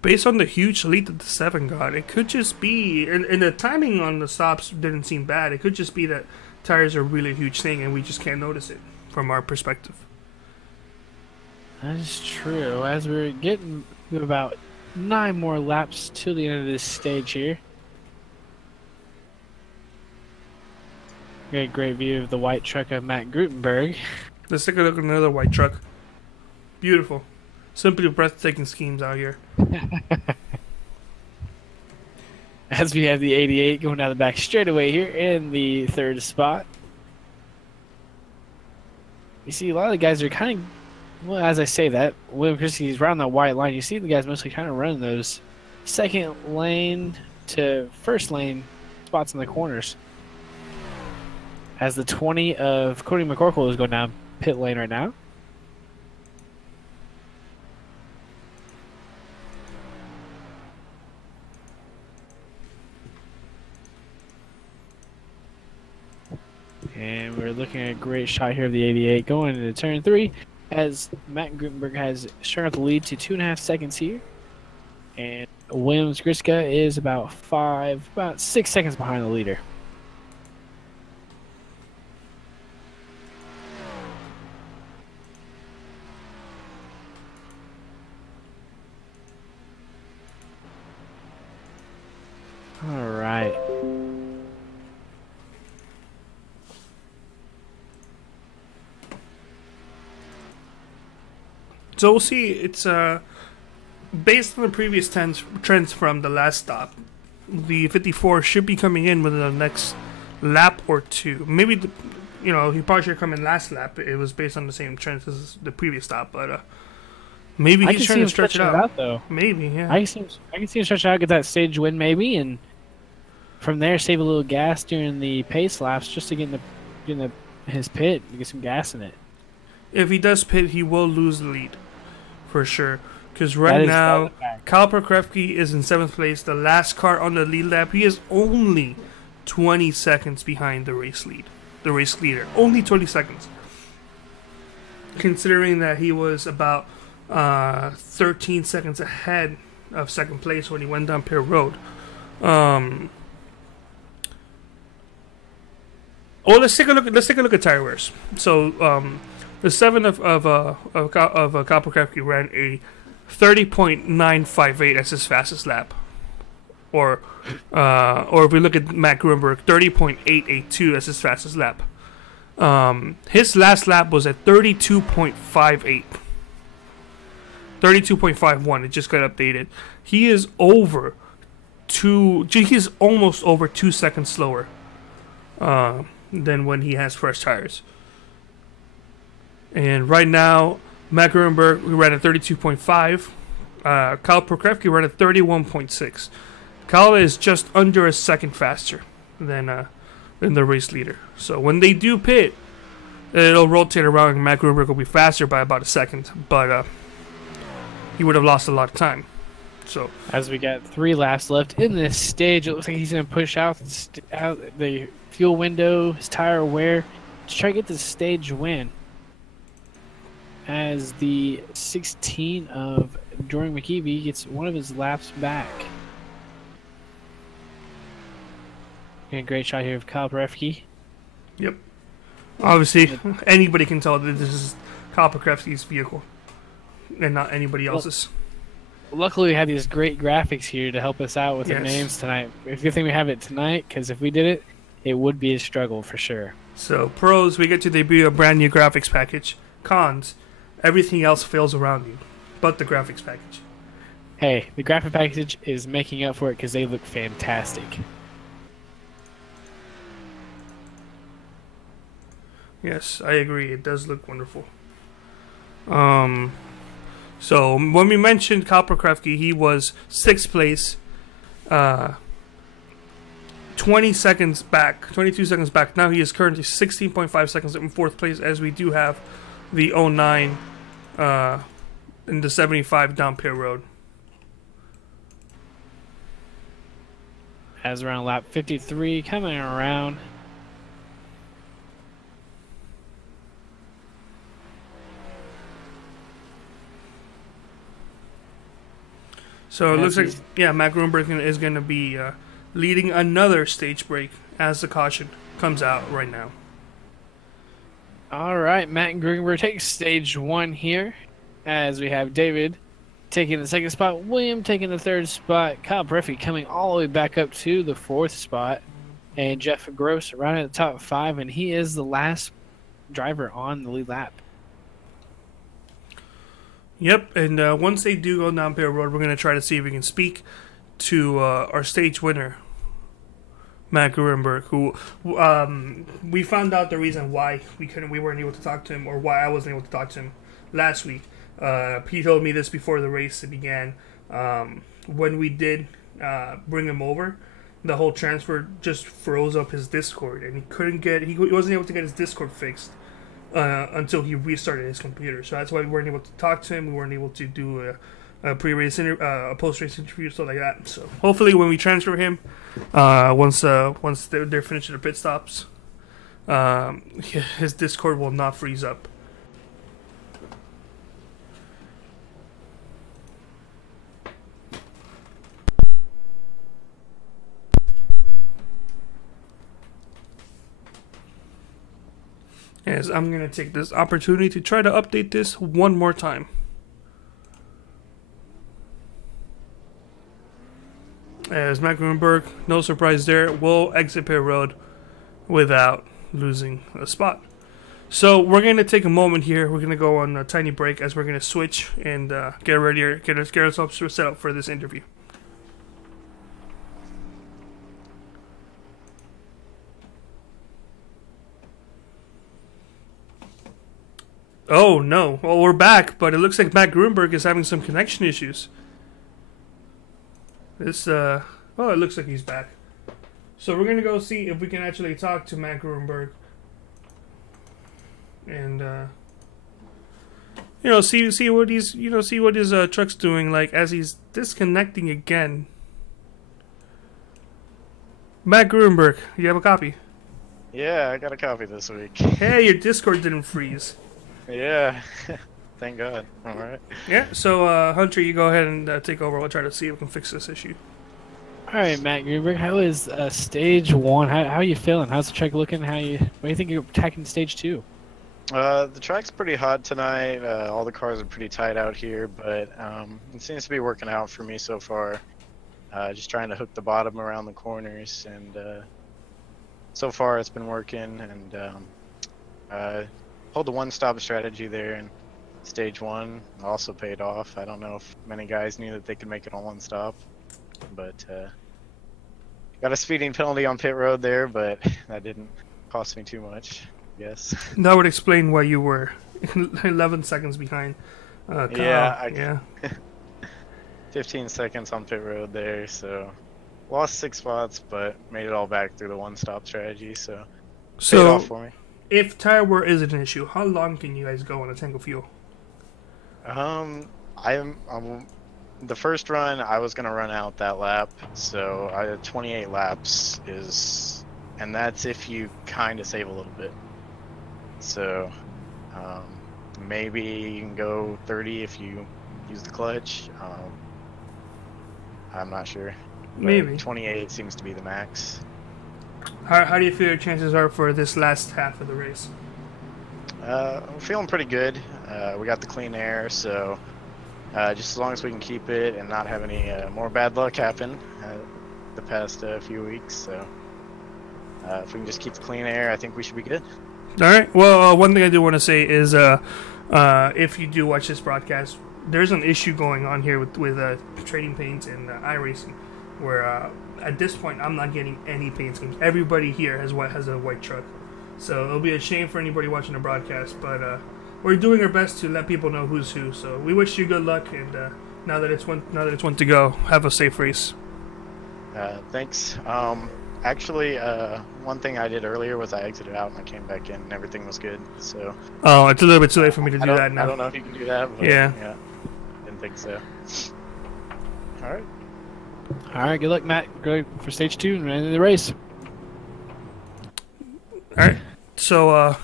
based on the huge lead that the 7 got, it could just be, and the timing on the stops didn't seem bad. It could just be that tires are really a huge thing, and we just can't notice it from our perspective. That is true. As we're getting about 9 more laps to the end of this stage here. Got a great view of the white truck of Matt Grutenberg. Let's take a look at another white truck. Beautiful. Simply breathtaking schemes out here. As we have the 88 going down the back straightaway here in the 3rd spot. You see a lot of the guys are kind of, well, as I say that, William Christie's around that white line. You see the guys mostly kind of running those 2nd lane to 1st lane spots in the corners. As the 20 of Cody McCorkle is going down pit lane right now. And we're looking at a great shot here of the 88 going into turn 3, as Matt Gutenberg has shown up the lead to 2.5 seconds here. And Williams Griska is about 6 seconds behind the leader. All right. So we'll see. It's based on the previous trends from the last stop. The 54 should be coming in within the next lap or 2. Maybe he probably should come in last lap. It was based on the same trends as the previous stop, but Maybe I he's can trying see to him stretch it stretching it out. out though. Maybe, yeah. I can see him stretch it out, get that stage win maybe, and from there save a little gas during the pace laps just to get in his pit and get some gas in it. If he does pit, he will lose the lead for sure. Because right That is now, a fact. Kyle Krefke is in 7th place, the last car on the lead lap. He is only 20 seconds behind the race leader. Only 20 seconds. Considering that he was about 13 seconds ahead of 2nd place when he went down pit road. Well, let's take a look at tire wears. So the 7 of Kyle Krefke ran a 30.958 as his fastest lap. Or if we look at Matt Grunberg, 30.882 as his fastest lap. His last lap was at 32.58. 32.51. It just got updated. He is he's almost over 2 seconds slower than when he has fresh tires. And right now, Matt Grunberg ran at 32.5. Kyle Krefke ran at 31.6. Kyle is just under a second faster than the race leader. So when they do pit, it'll rotate around and Matt Grunberg will be faster by about a second. But he would have lost a lot of time. So As we got 3 laps left in this stage, it looks like he's going to push out the fuel window, his tire wear, to try to get the stage win. As the 16 of Jordan McKeevy gets one of his laps back. And a great shot here of Kyle Krefke. Yep. Obviously, anybody can tell that this is Kyle Krefke's vehicle and not anybody else's. Luckily, we have these great graphics here to help us out with the names tonight. It's a good thing we have it tonight, because if we did it, it would be a struggle for sure. So, pros, we get to debut a brand new graphics package. Cons, everything else fails around you, but the graphics package. Hey, the graphic package is making up for it because they look fantastic. Yes, I agree. It does look wonderful. So when we mentioned Kyle Krefke, he was 6th place, 22 seconds back. Now he is currently 16.5 seconds in 4th place, as we do have the 09 in the 75 down pit road. As around lap 53 coming around. So it looks like, Matt Grunberg is going to be leading another stage break as the caution comes out right now. All right, Matt Grunberg takes stage 1 here, as we have David taking the 2nd spot, William taking the 3rd spot, Kyle Krefke coming all the way back up to the 4th spot, and Jeff Gross right at the top 5, and he is the last driver on the lead lap. Yep, and once they do go down pit road, we're going to try to see if we can speak to our stage winner, Matt Grunberg, who we found out the reason why we weren't able to talk to him, or why I wasn't able to talk to him last week. He told me this before the race began. When we did bring him over, the whole transfer just froze up his Discord, and he wasn't able to get his Discord fixed until he restarted his computer. So that's why we weren't able to talk to him. We weren't able to do a pre-race a post-race interview, stuff like that. So hopefully, when we transfer him, once they're finished their pit stops, his Discord will not freeze up. As I'm going to take this opportunity to try to update this one more time. As Matt Grunberg, no surprise there, will exit pit road without losing a spot. So we're going to take a moment here. We're going to go on a tiny break as we're going to switch and get ourselves set up for this interview. Oh no! Well, we're back, but it looks like Matt Grunberg is having some connection issues. Oh, it looks like he's back. So we're gonna go see if we can actually talk to Matt Grunberg, and see what his truck's doing. Like as he's disconnecting again. Matt Grunberg, you have a copy? Yeah, I got a copy this week. Hey, your Discord didn't freeze. Yeah, thank God. All right. Yeah. So Hunter, you go ahead and take over. We'll try to see if we can fix this issue. All right, Matt Greenberg, how is stage 1? How are you feeling? How's the track looking? What do you think you're attacking stage 2? The track's pretty hot tonight. All the cars are pretty tight out here, but it seems to be working out for me so far. Just trying to hook the bottom around the corners, and so far it's been working. And hold the one-stop strategy there in stage 1 also paid off. I don't know if many guys knew that they could make it on one stop, but got a speeding penalty on pit road there, but that didn't cost me too much, I guess. That would explain why you were 11 seconds behind. Yeah. 15 seconds on pit road there, so lost 6 spots, but made it all back through the one-stop strategy, so paid off for me. If tire wear is an issue, how long can you guys go on a tank of fuel? The first run, I was gonna run out that lap, so I had 28 laps and that's if you kind of save a little bit. So maybe you can go 30 if you use the clutch. I'm not sure. Maybe 28 seems to be the max. How do you feel your chances are for this last half of the race? I'm feeling pretty good. We got the clean air, so just as long as we can keep it and not have any more bad luck happen the past few weeks. So if we can just keep the clean air, I think we should be good. All right. Well, one thing I do want to say is if you do watch this broadcast, there's an issue going on here with trading paints and iRacing, where at this point I'm not getting any paint schemes. Everybody here has a white truck, so it'll be a shame for anybody watching the broadcast. But we're doing our best to let people know who's who. So we wish you good luck, and now that it's one to go, have a safe race. Thanks. Actually, one thing I did earlier was I exited out and I came back in and everything was good. So. Oh, it's a little bit too late for me to do that now. I don't know if you can do that. But yeah. Didn't think so. All right. All right. Good luck, Matt. Good luck for stage 2 and end of the race. All right. So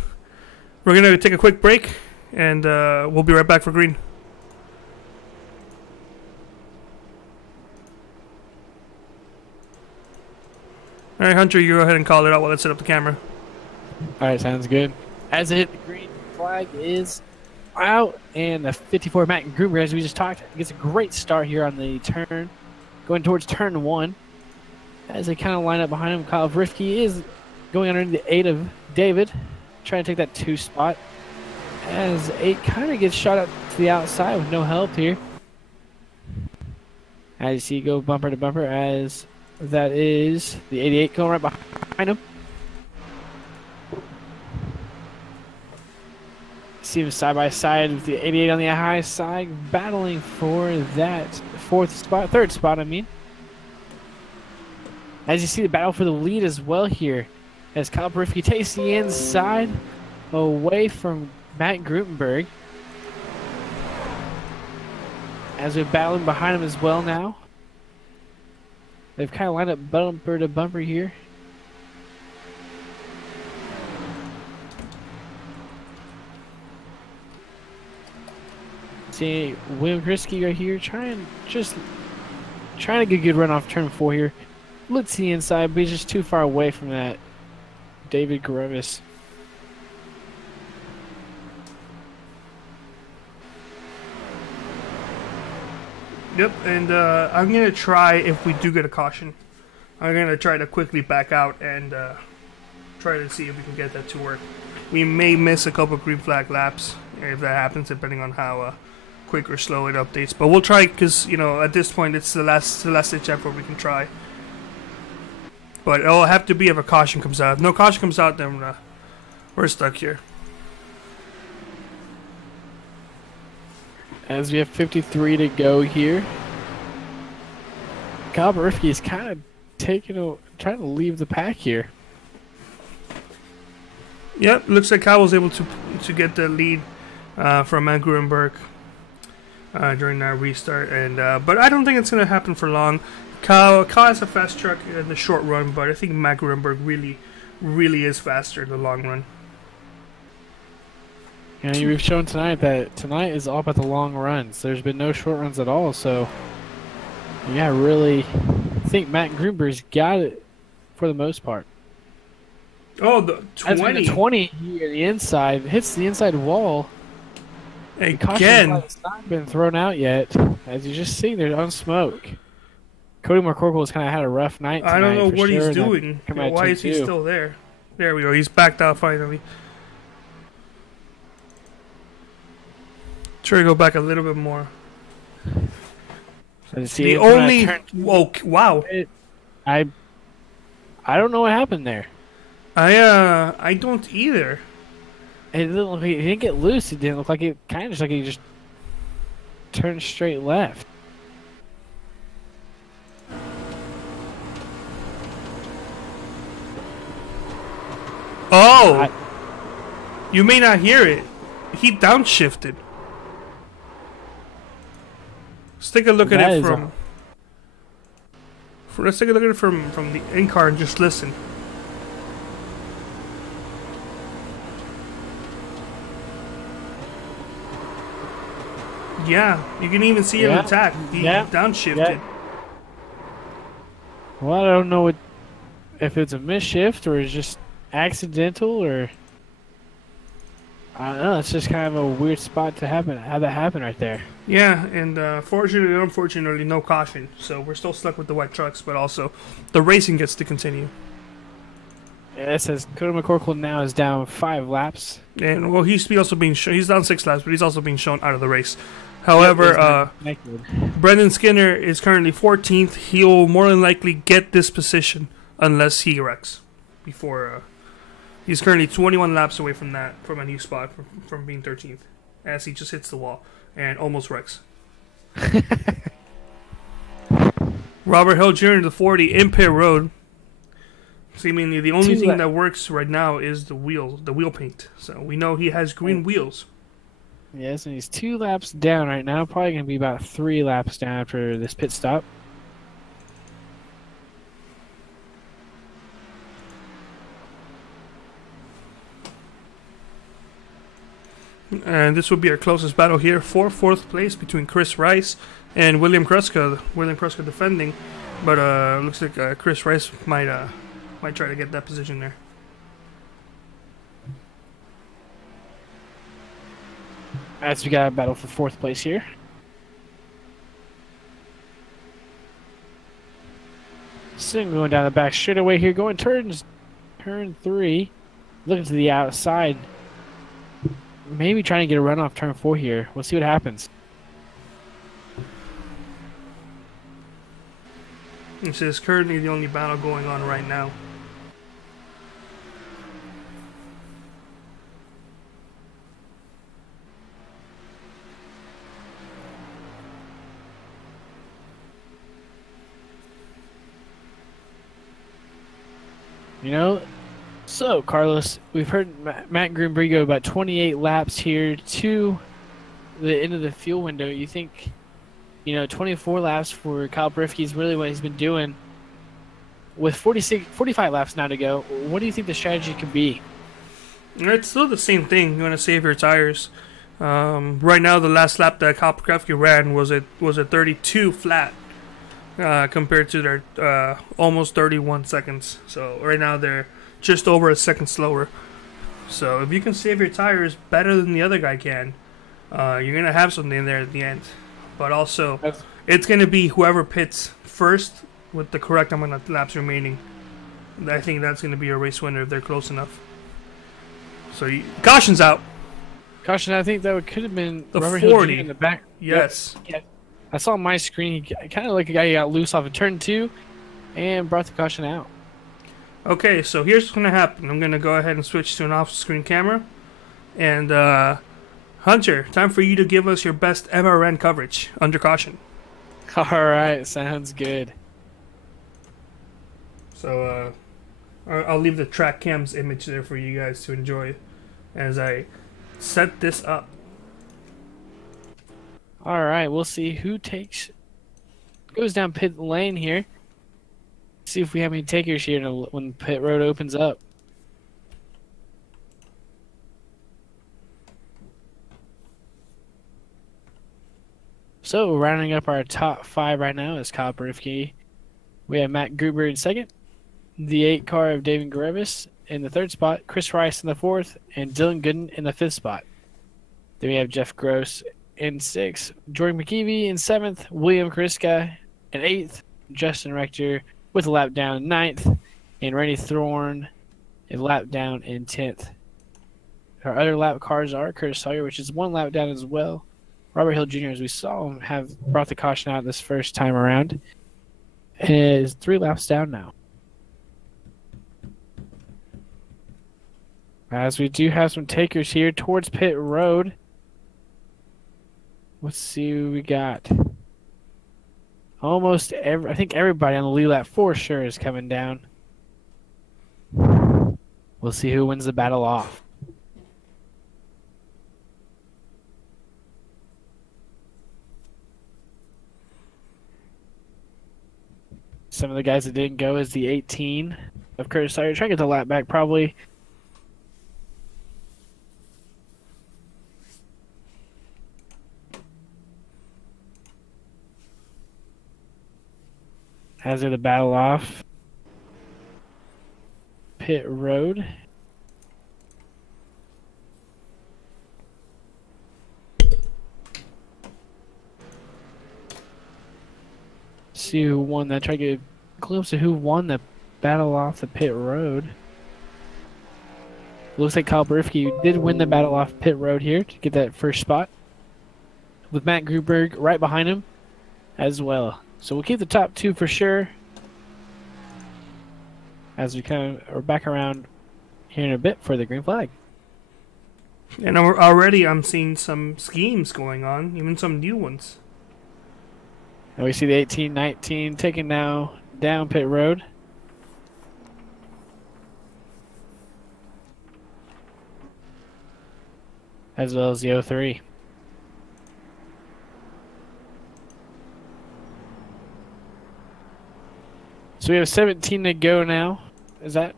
we're gonna take a quick break, and we'll be right back for green. All right, Hunter, you go ahead and call it out while I set up the camera. All right, sounds good. As it hit, the green flag is out, and the 54 Matt Gruber, as we just talked, gets a great start here on the turn, going towards turn 1. As they kind of line up behind him, Kyle Vrifke is going under the 8 of David, trying to take that 2 spot. As 8 kind of gets shot up to the outside with no help here. As you see, go bumper to bumper, as that is the 88 going right behind him. See him side by side with the 88 on the high side, battling for that third spot, I mean. As you see the battle for the lead as well here, as Kyle Barifke takes the inside away from Matt Grutenberg. As we're battling behind him as well now. They've kind of lined up bumper to bumper here. See William Krisky right here trying to get a good run off turn 4 here. Looks to the inside, but he's just too far away from that David Grovis. Yep, and I'm going to try, if we do get a caution, I'm going to try to quickly back out and try to see if we can get that to work. We may miss a couple green flag laps if that happens, depending on how quick or slow it updates. But we'll try, because, you know, at this point it's the last ditch effort we can try. But it'll have to be if a caution comes out. If no caution comes out, then we're stuck here. as we have 53 to go here. Kyle Barifke is kind of trying to leave the pack here. Yep, looks like Kyle was able to get the lead from Matt Gruenberg during that restart, and but I don't think it's going to happen for long. Kyle has a fast truck in the short run, but I think Matt Gruenberg really is faster in the long run. And we've shown tonight that tonight is all about the long runs. There's been no short runs at all, so yeah, really think Matt Gruenberg's got it for the most part. Oh, the 20. The 20 here, the inside, hits the inside wall. Again. It's not been thrown out yet. As you just see, there's on smoke. Cody McCorkle has kind of had a rough night tonight. I don't know what he's doing. Why is he still there? There we go. He's backed out finally. Try to go back a little bit more. The only... Oh, wow. I don't know what happened there. I don't either. It didn't look like he didn't get loose. It didn't look like it. Kind of just like he just turned straight left. Oh, you may not hear it. He downshifted. Let's take a look at it from. Let's take a look at it from the in-car and just listen. Yeah, you can even see him attack. He downshifted. Yeah. Well, I don't know if it's a misshift or it's just accidental or I don't know. It's just kind of a weird spot to have that happen right there. Yeah, and fortunately or unfortunately, no caution. So we're still stuck with the white trucks, but also the racing gets to continue. Yeah, it says Cody McCorkle now is down 5 laps. And well, he's also being shown. He's down 6 laps, but he's also being shown out of the race. However, Brendan Skinner is currently 14th. He'll more than likely get this position unless he wrecks. Before he's currently 21 laps away from a new spot from being 13th, as he just hits the wall and almost wrecks. Robert Hill Jr. the 40 in pit road. Seemingly the only thing that works right now is the wheel paint. So we know he has green wheels. Yes, and he's 2 laps down right now. Probably going to be about 3 laps down after this pit stop. And this will be our closest battle here for 4th place between Chris Rice and William Kruska. William Kruska defending, but looks like Chris Rice might try to get that position there. As we got a battle for 4th place here. Singh going down the back straightaway here, going turn 3, looking to the outside. Maybe trying to get a run off turn 4 here. We'll see what happens. This is currently the only battle going on right now. You know, so Carlos, we've heard Matt Gruenberg go about 28 laps here to the end of the fuel window. You think, 24 laps for Kyle Barifke is really what he's been doing. With 45 laps now to go, what do you think the strategy could be? It's still the same thing. You want to save your tires. Right now, the last lap that Kyle Barifke ran was a 32 flat. Compared to their almost 31 seconds. So right now they're just over a second slower. So if you can save your tires better than the other guy can, you're going to have something there at the end. But also, it's going to be whoever pits first with the correct amount of laps remaining. I think that's going to be a race winner if they're close enough. So caution's out. Caution, I think that could have been the Robert 40 Hill in the back. Yes. Yeah. I saw on my screen, he kind of like a guy who got loose off of turn 2 and brought the caution out. Okay, so here's what's going to happen. I'm going to go ahead and switch to an off-screen camera. And Hunter, time for you to give us your best MRN coverage under caution. All right, sounds good. So, I'll leave the track cams image there for you guys to enjoy as I set this up. All right, we'll see who goes down pit lane here. See if we have any takers here when pit road opens up. So rounding up our top 5 right now is Kyle Perifke. We have Matt Gruber in second, the 8 car of David Grevis in the 3rd spot, Chris Rice in the 4th, and Dylan Gooden in the 5th spot. Then we have Jeff Gross in 6th, Jordan McKeevy in 7th, William Kriska in 8th, Justin Rector with a lap down in 9th, and Randy Thorne a lap down in 10th. Our other lap cars are Curtis Sawyer, which is 1 lap down as well. Robert Hill Jr., as we saw him, have brought the caution out this first time around, and is 3 laps down now. As we do have some takers here towards pit road. Let's see who we got. I think everybody on the lead lap for sure is coming down. We'll see who wins the battle off. Some of the guys that didn't go is the 18 of Curtis Sawyer. Trying to get the lap back probably. As they're the battle off pit road. See who won that. Try to get a glimpse of who won the battle off the pit road. Looks like Kyle Berifke did win the battle off pit road here to get that first spot, with Matt Gruberg right behind him as well. So we'll keep the top 2 for sure, as we kind of are back around here in a bit for the green flag. And already I'm seeing some schemes going on, even some new ones. And we see the 18-19 taking now down pit road. As well as the 03. So we have 17 to go now. Is that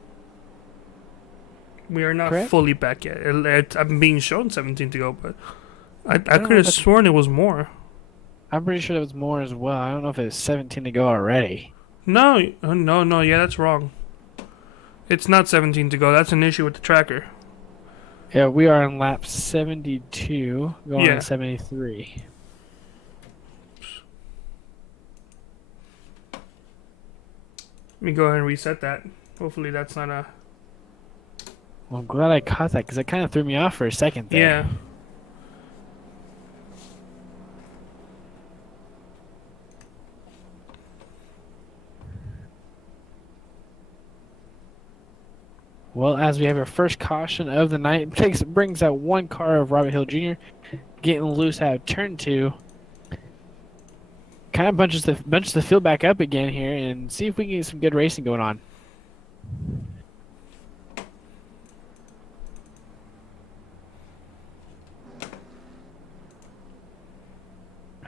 We are not correct? fully back yet. I'm being shown 17 to go, but I could have sworn it was more. I'm pretty sure there was more as well. I don't know if it's 17 to go already. No, yeah, that's wrong. It's not 17 to go. That's an issue with the tracker. Yeah, we are on lap 72, going Yeah. on 73. Let me go ahead and reset that. Hopefully that's not a... Well, I'm glad I caught that because it kind of threw me off for a second there. Yeah. Well, as we have our first caution of the night, brings out 1 car of Robert Hill Jr. getting loose out of turn 2. Kind of bunches the field back up again here and see if we can get some good racing going on.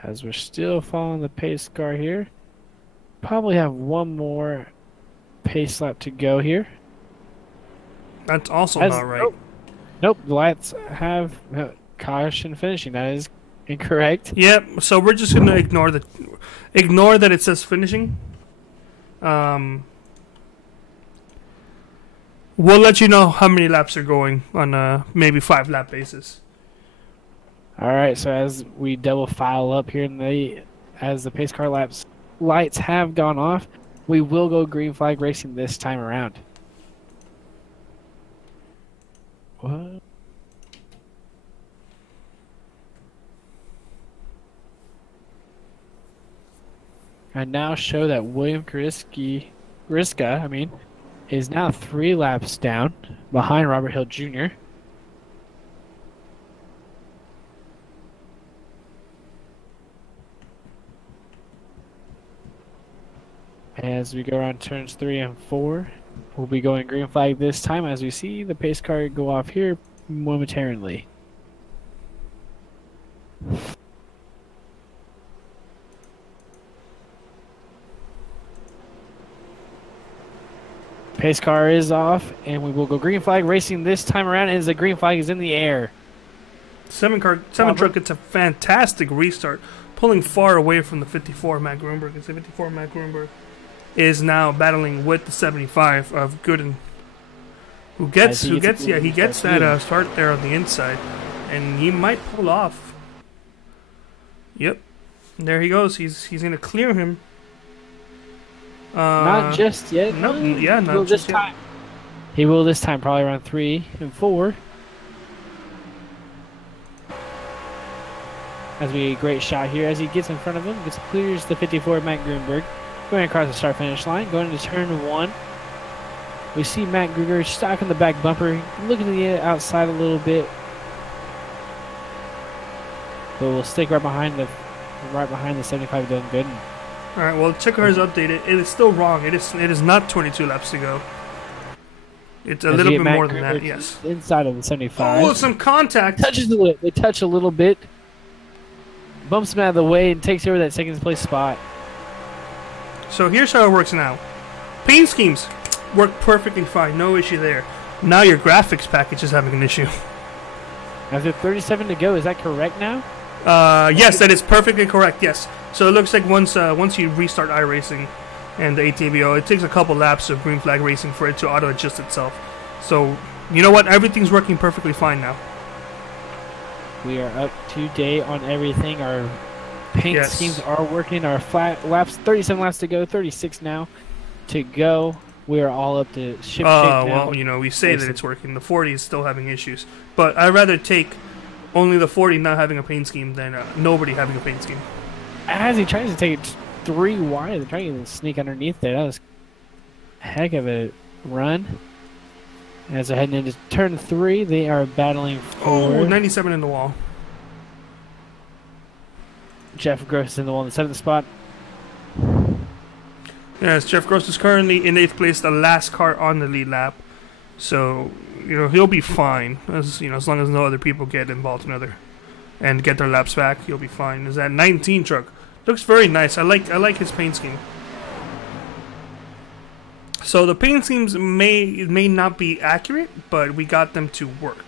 As we're still following the pace car here. Probably have 1 more pace lap to go here. That's also not right. Nope, the lights have caution finishing. That is incorrect. Yep, so we're just going to ignore that it says finishing. We'll let you know how many laps are going on a maybe 5 lap basis. Alright, so as we double file up here as the pace car lights have gone off, we will go green flag racing this time around. What? I now show that William Kriska, is now 3 laps down behind Robert Hill Jr. As we go around turns 3 and 4, we'll be going green flag this time as we see the pace car go off here momentarily. Pace car is off, and we will go green flag racing this time around as the green flag is in the air. Seven truck gets a fantastic restart, pulling far away from the 54 Matt Grunberg. It's the 54 Matt Grunberg is now battling with the 75 of Gooden, who gets that start there on the inside, and he might pull off. Yep, there he goes. He's gonna clear him. Not just yet. No, yeah, not just yet. He will this time, probably around 3 and 4. As we great shot here as he gets in front of him, clears the 54 Matt Grunberg, going across the start finish line, going into turn 1. We see Matt Grunberg stuck in the back bumper, looking to the outside a little bit, but we'll stick right behind the 75 Dylan Gooden. All right, well, check car is updated. It is still wrong. It is not 22 laps to go. It's a little bit more than that. Yes. Inside of the 75. Oh, some contact. Touches the lip. They touch a little bit. Bumps him out of the way and takes over that second place spot. So here's how it works now. Paint schemes work perfectly fine. No issue there. Now your graphics package is having an issue. After 37 to go, is that correct now? Yes, that is perfectly correct. Yes. So it looks like once you restart iRacing and the ATVO, it takes a couple laps of green flag racing for it to auto adjust itself. So you know what? Everything's working perfectly fine now. We are up to date on everything. Our paint schemes are working. Our flat laps, 37 laps to go, 36 now to go. We are all up to ship shape now. Well, you know, we say that it's working. The 40 is still having issues, but I'd rather take only the 40 not having a paint scheme than nobody having a paint scheme. As he tries to take it 3 wide, they're trying to sneak underneath there. That was a heck of a run. As they're heading into turn 3, they are battling for 97 in the wall. Jeff Gross in the wall in the 7th spot. Yes, Jeff Gross is currently in 8th place, the last car on the lead lap. So, you know, he'll be fine. As long as no other people get involved and get their laps back, he'll be fine. Is that 19 truck? Looks very nice. I like his paint scheme. So the paint schemes may not be accurate, but we got them to work.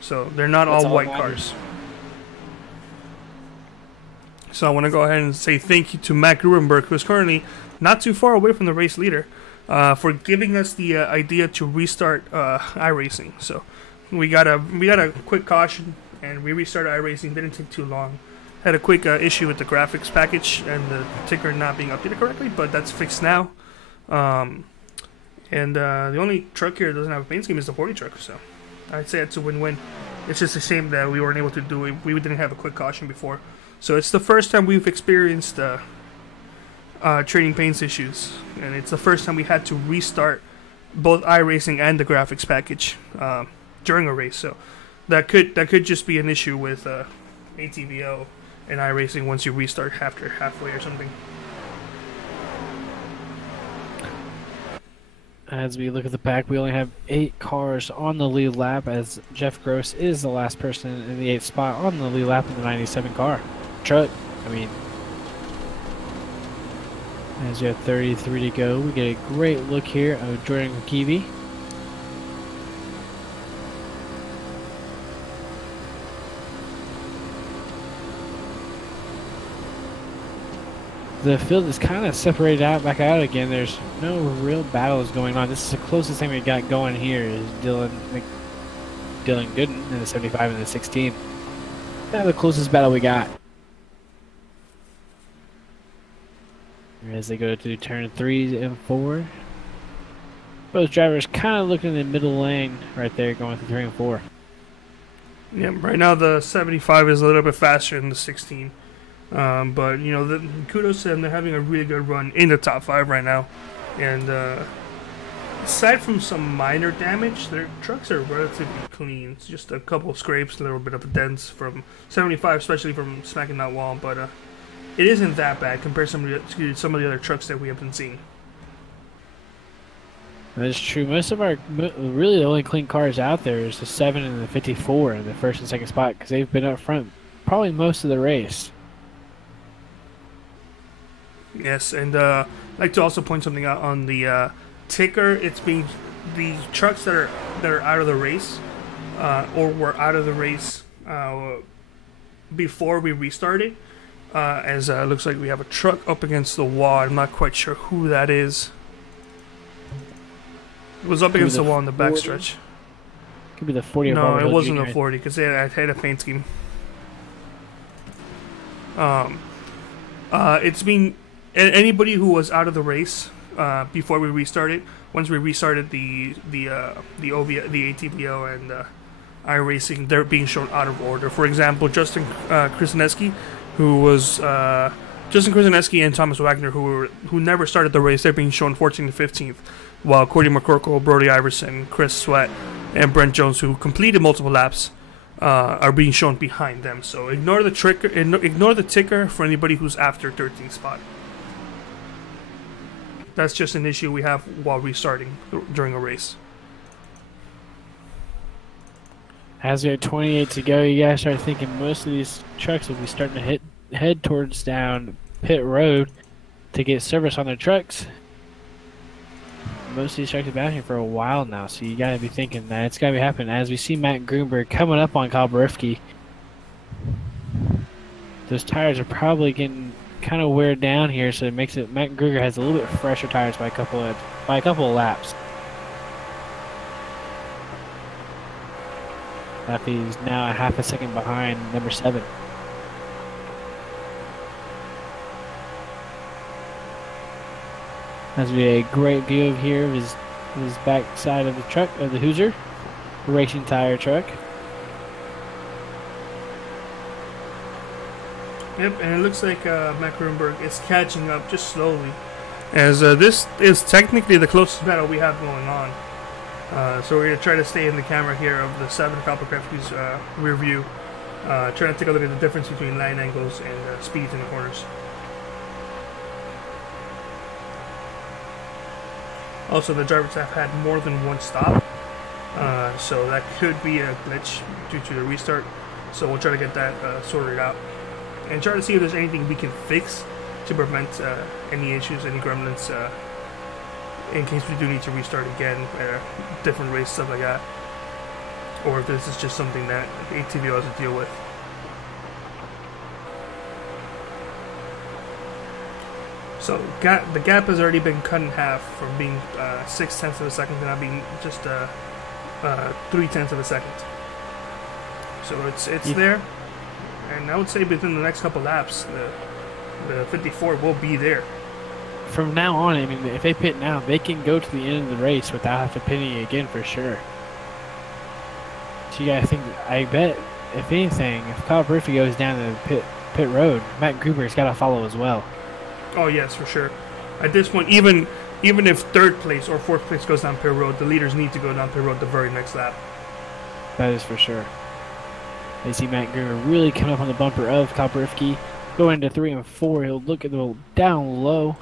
So they're not all white cars. So I want to go ahead and say thank you to Matt Gruenberg, who is currently not too far away from the race leader, for giving us the idea to restart iRacing. So we got a quick caution, and we restarted iRacing. Didn't take too long. Had a quick issue with the graphics package and the ticker not being updated correctly, but that's fixed now. The only truck here that doesn't have a paint scheme is the 40 truck, so I'd say it's a win-win. It's just a shame that we weren't able to do it. We didn't have a quick caution before. So it's the first time we've experienced trading paints issues, and it's the first time we had to restart both iRacing and the graphics package during a race. So that could just be an issue with ATVO and iRacing once you restart after halfway or something. As we look at the pack, we only have 8 cars on the lead lap, as Jeff Gross is the last person in the 8th spot on the lead lap in the 97 car. Truck, as we have 33 to go, we get a great look here of Jordan Kiwi. The field is kind of separated back out again. There's no real battles going on. This is the closest thing we got going here is Dylan Gooden in the 75 and the 16. Kind of the closest battle we got. As they go to turn 3 and 4. Both drivers kind of looking in the middle lane right there, going through 3 and 4. Yeah, right now the 75 is a little bit faster than the 16. But, you know, kudos to them. They're having a really good run in the top 5 right now. And aside from some minor damage, their trucks are relatively clean. It's just a couple of scrapes, a little bit of dents from 75, especially from smacking that wall. But it isn't that bad compared to some of the other trucks that we have been seeing. That's true. Most of our, really the only clean cars out there is the 7 and the 54 in the first and second spot because they've been up front probably most of the race. Yes, and I'd like to also point something out on the ticker. It's being the trucks that are out of the race, or were out of the race before we restarted. As it looks like we have a truck up against the wall. I'm not quite sure who that is. It was up against the wall in the backstretch. Could be the 40. No, it wasn't a 40 because I had a paint scheme. It's been anybody who was out of the race before we restarted. Once we restarted the ATVO and iRacing, they're being shown out of order. For example, Justin Krasinski, and Thomas Wagner, who never started the race, they're being shown 14th to 15th, while Cody McCorkle, Brody Iverson, Chris Sweat, and Brent Jones, who completed multiple laps, are being shown behind them. So ignore the ticker for anybody who's after 13th spot. That's just an issue we have while restarting during a race. As we have 28 to go, you guys start thinking most of these trucks will be starting to head towards down pit road to get service on their trucks. Most of these trucks have been here for a while now, so you gotta be thinking that it's gotta be happening. As we see Matt Grunberg coming up on Kyle Barifke, those tires are probably getting kind of wear down here, so it makes it Matt Gruger has a little bit fresher tires by a couple of laps. He's now a half a second behind number 7. As we have a great view of here of his back side of the truck of the Hoosier racing tire truck. Yep, and it looks like Matt Grunberg is catching up just slowly, as this is technically the closest battle we have going on. So we're going to try to stay in the camera here of the 7 Kopacevsky's rear view, trying to take a look at the difference between line angles and speeds in the corners. Also, the drivers have had more than one stop, so that could be a glitch due to the restart. So we'll try to get that sorted out and try to see if there's anything we can fix to prevent any issues, any gremlins, in case we do need to restart again, different race, stuff like that, or if this is just something that the ATVO has to deal with. So the gap has already been cut in half from being 0.6 of a second to now being just 0.3 of a second. So it's there, and I would say within the next couple laps, the 54 will be there. From now on, I mean, if they pit now, they can go to the end of the race without having to pitting again for sure. So you gotta think. I bet if anything, if Kyle Barifke goes down the pit road, Matt Gruber's got to follow as well. Oh yes, for sure. At this point, even if 3rd place or 4th place goes down pit road, the leaders need to go down pit road the very next lap. That is for sure. They see Matt Gruber really come up on the bumper of Kyle Barifke, go into 3 and 4. He'll look at the down low.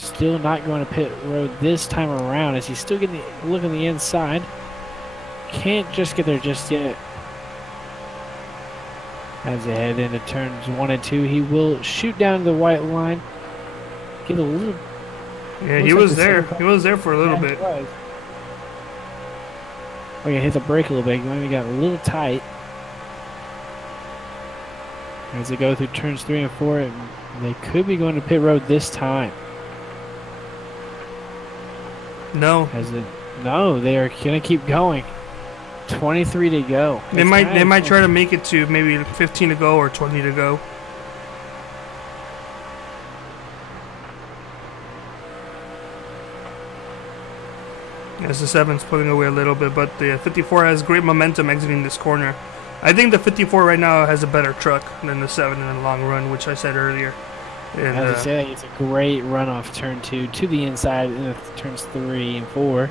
Still not going to pit road this time around, as he's still getting the look on the inside. Can't just get there just yet. As they head into turns 1 and 2, he will shoot down the white line. Get a little. Yeah, he was there. He was there for a little bit. Oh yeah, hit the brake a little bit. He got a little tight. As they go through turns 3 and 4, and they could be going to pit road this time. No. No, they are gonna keep going. 23 to go. They might try to make it to maybe 15 to go or 20 to go. As the 7's pulling away a little bit, but the 54 has great momentum exiting this corner. I think the 54 right now has a better truck than the 7 in the long run, which I said earlier. And, as I say, it's a great run off turn 2 to the inside in turns 3 and 4.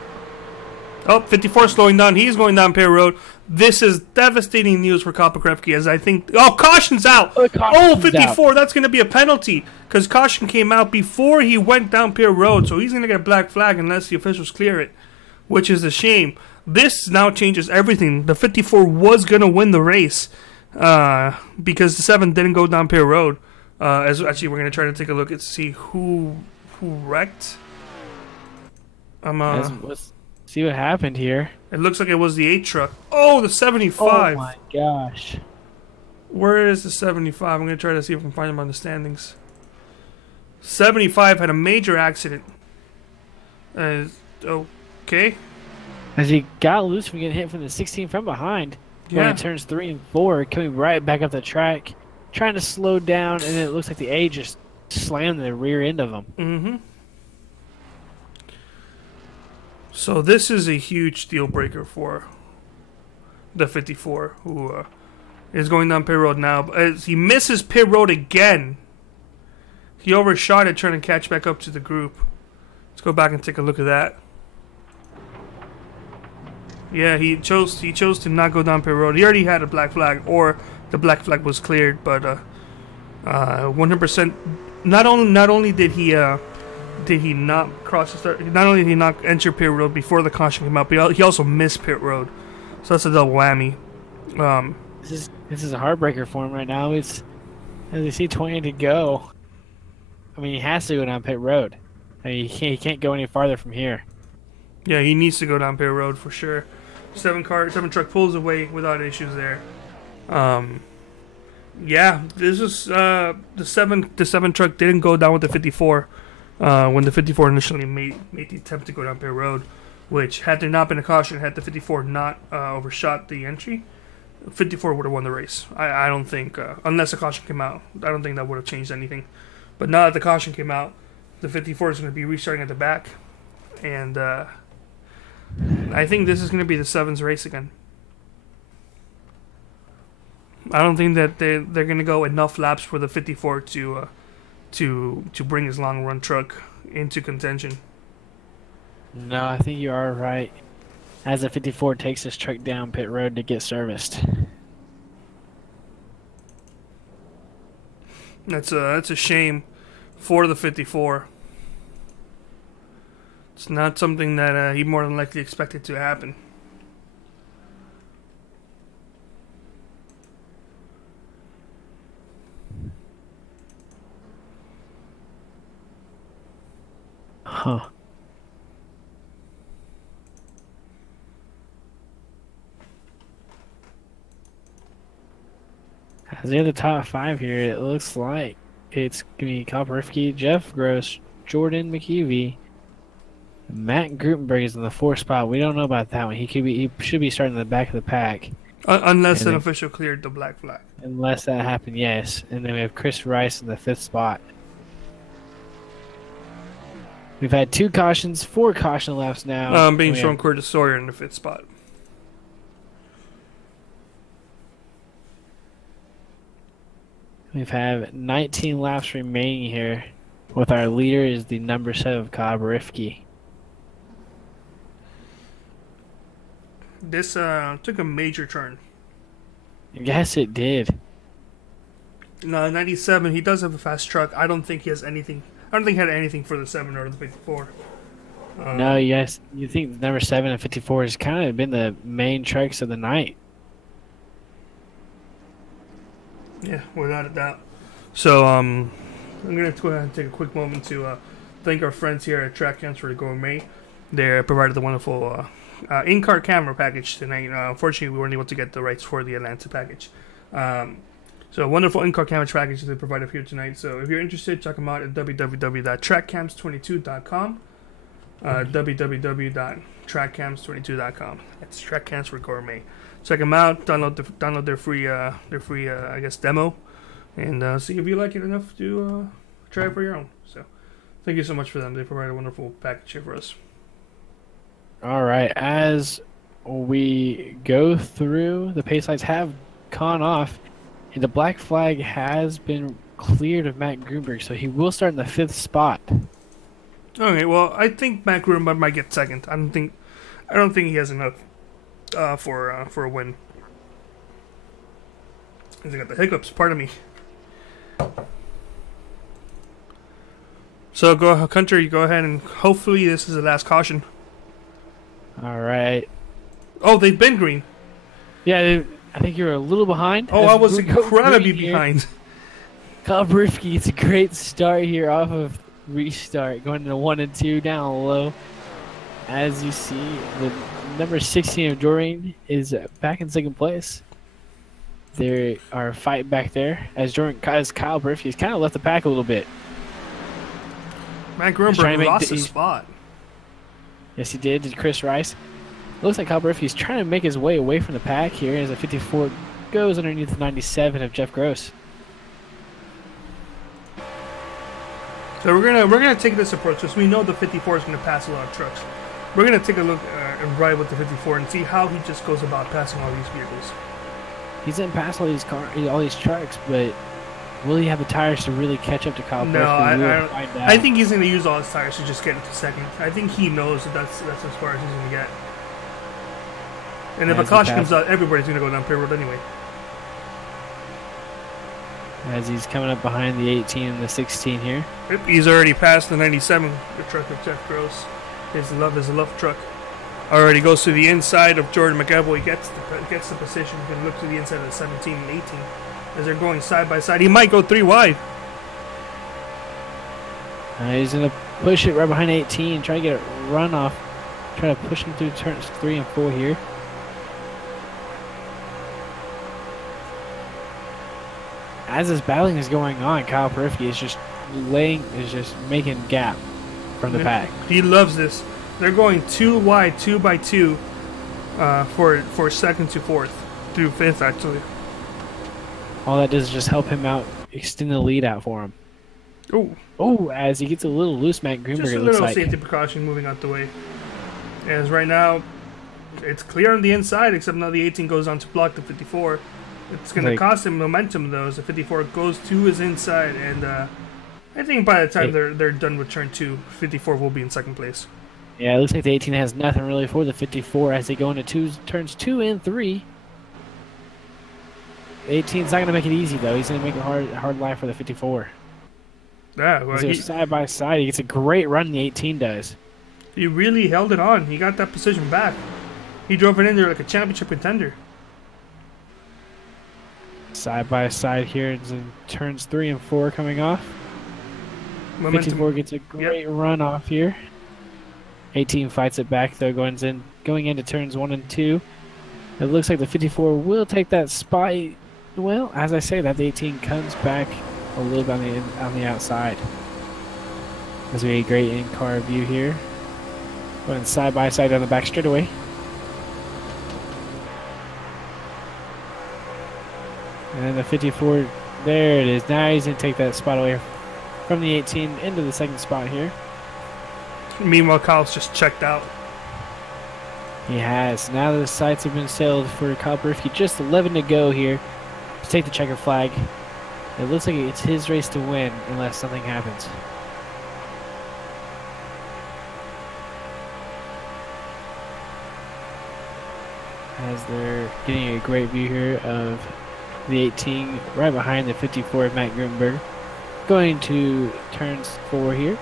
Oh, 54 slowing down. He's going down pit road. This is devastating news for Kopakrevki, as I think... Oh, caution's out! Oh, 54, that's going to be a penalty, because caution came out before he went down pit road, so he's going to get a black flag unless the officials clear it, which is a shame. This now changes everything. The 54 was going to win the race, because the 7 didn't go down pit road. Actually, we're going to try to take a look and see who wrecked. Let's see what happened here. It looks like it was the 8 truck. Oh, the 75. Oh my gosh. Where is the 75? I'm going to try to see if I can find him on the standings. 75 had a major accident. Okay. As he got loose from getting hit from the 16 from behind. Yeah. When it turns 3 and 4, coming right back up the track, trying to slow down, and it looks like the 8 just slammed the rear end of him. Mm-hmm. So this is a huge deal breaker for the 54, who is going down pit road now. As he misses pit road again, he overshot it trying to catch back up to the group. Let's go back and take a look at that. Yeah, he chose to not go down pit road. He already had a black flag, or the black flag was cleared, but 100%. Not only did he not cross the start, not only did he not enter pit road before the caution came out, but he also missed pit road. So that's a double whammy. This is a heartbreaker for him right now. It's as you see 20 to go. I mean, he has to go down pit road. I mean, he can't go any farther from here. Yeah, he needs to go down pit road for sure. 7 truck pulls away without issues there. Yeah, this is the 7 truck didn't go down with the 54 when the 54 initially made the attempt to go down pit road, which had there not been a caution, had the 54 not overshot the entry, 54 would have won the race. I don't think, unless a caution came out, I don't think that would have changed anything. But now that the caution came out, the 54 is going to be restarting at the back, and I think this is going to be the 7's race again. I don't think that they're going to go enough laps for the 54 to bring his long run truck into contention. No, I think you are right. As the 54 takes his truck down pit road to get serviced. That's a shame for the 54. It's not something that he more than likely expected to happen. Huh. As we have the top 5 here, it looks like it's going to be Kopakrevki, Jeff Gross, Jordan McKeevy, Matt Grutenberg is in the 4th spot. We don't know about that one. He should be starting in the back of the pack. Unless an official cleared the black flag. Unless that happened, yes. And then we have Chris Rice in the 5th spot. We've had 2 cautions, 4 caution laps now. Being shown Curtis Sawyer in the 5th spot. We've had 19 laps remaining here. With our leader is the number 7 Kopakrevki. This took a major turn. Yes, it did. No, 97. He does have a fast truck. I don't think he has anything. I don't think he had anything for the 7 or the 54. No, yes. You think number 7 and 54 has kind of been the main trucks of the night. Yeah, without a doubt. So, I'm going to go ahead and take a quick moment to thank our friends here at Track Cams for the Gourmet. They provided the wonderful in-car camera package tonight. Unfortunately, we weren't able to get the rights for the Atlanta package. So a wonderful in-car camera package that they provided here tonight. So if you're interested, check them out at www.trackcams22.com. www.trackcams22.com. That's Track Cams for Gourmet. Check them out. Download their free I guess demo, and see if you like it enough to try it for your own. So thank you so much for them. They provide a wonderful package here for us. All right, as we go through, the pace lights have gone off, and the black flag has been cleared of Matt Gruberg, so he will start in the 5th spot. Okay, well, I think Matt Gruberg might get second. I don't think I don't think he has enough for a win. I got the hiccups. Pardon me. So go, Country. Go ahead and hopefully this is the last caution. All right. Oh, they've been green. Yeah, I think you're a little behind. Oh, I was incredibly behind. Kyle Brifke gets a great start here off of restart, going to 1 and 2 down low. As you see, the number 16 of Doreen is back in second place. There are fighting back there as Kyle Brifke's kind of left the pack a little bit. Matt Grunberg lost his spot. Yes, he did. Did Chris Rice. Looks like Kyle Brifke's trying to make his way away from the pack here as a 54 goes underneath the 97 of Jeff Gross. So we're gonna take this approach because we know the 54 is gonna pass a lot of trucks. We're gonna take a look and ride with the 54 and see how he just goes about passing all these vehicles. He's in past all these trucks, but will he have the tires to really catch up to Kyle Brifke? No, I think he's gonna use all his tires to just get into second. I think he knows that that's as far as he's gonna get. And if a caution comes out, everybody's gonna go down pit road anyway. As he's coming up behind the 18 and the 16 here. Yep, he's already passed the 97, the truck of Jeff Gross. His love truck. Already goes to the inside of Jordan McEvoy. He gets the position. He can look to the inside of the 17 and 18 as they're going side by side. He might go 3 wide. He's going to push it right behind 18, try to get a run off. Try to push him through turns 3 and 4 here. As this battling is going on, Kyle Brifke is just making gap from the pack. He loves this. They're going 2 wide, 2 by 2, for second to fourth, through fifth actually. All that does is just help him out, extend the lead out for him. Oh, as he gets a little loose, Matt Greenberg. Just a little safety precaution moving out the way. As right now, it's clear on the inside, except now the 18 goes on to block the 54. It's going to cost him momentum, though, as the 54 goes to his inside, and I think by the time they're done with turn 2, 54 will be in second place. Yeah, it looks like the 18 has nothing really for the 54 as they go into turns 2 and 3. 18's not going to make it easy, though. He's going to make it hard life for the 54. Yeah, well, so side by side, he gets a great run, the 18 does. He really held it on. He got that position back. He drove it in there like a championship contender. Side by side here, in turns 3 and 4 coming off. Momentum. 54 gets a great run off here. 18 fights it back though, going into turns 1 and 2. It looks like the 54 will take that spot. Well, as I say that, the 18 comes back a little bit on the outside. As we get a great in-car view here. Going side by side on the back straightaway. And then the 54, there it is. Now he's going to take that spot away from the 18 into the second spot here. Meanwhile, Kyle's just checked out. He has. Now that the sights have been sailed for Kyle Brifke, just 11 to go here to take the checker flag. It looks like it's his race to win unless something happens. As they're getting a great view here of the 18 right behind the 54 of Matt Grunberg. Going to turns 4 here.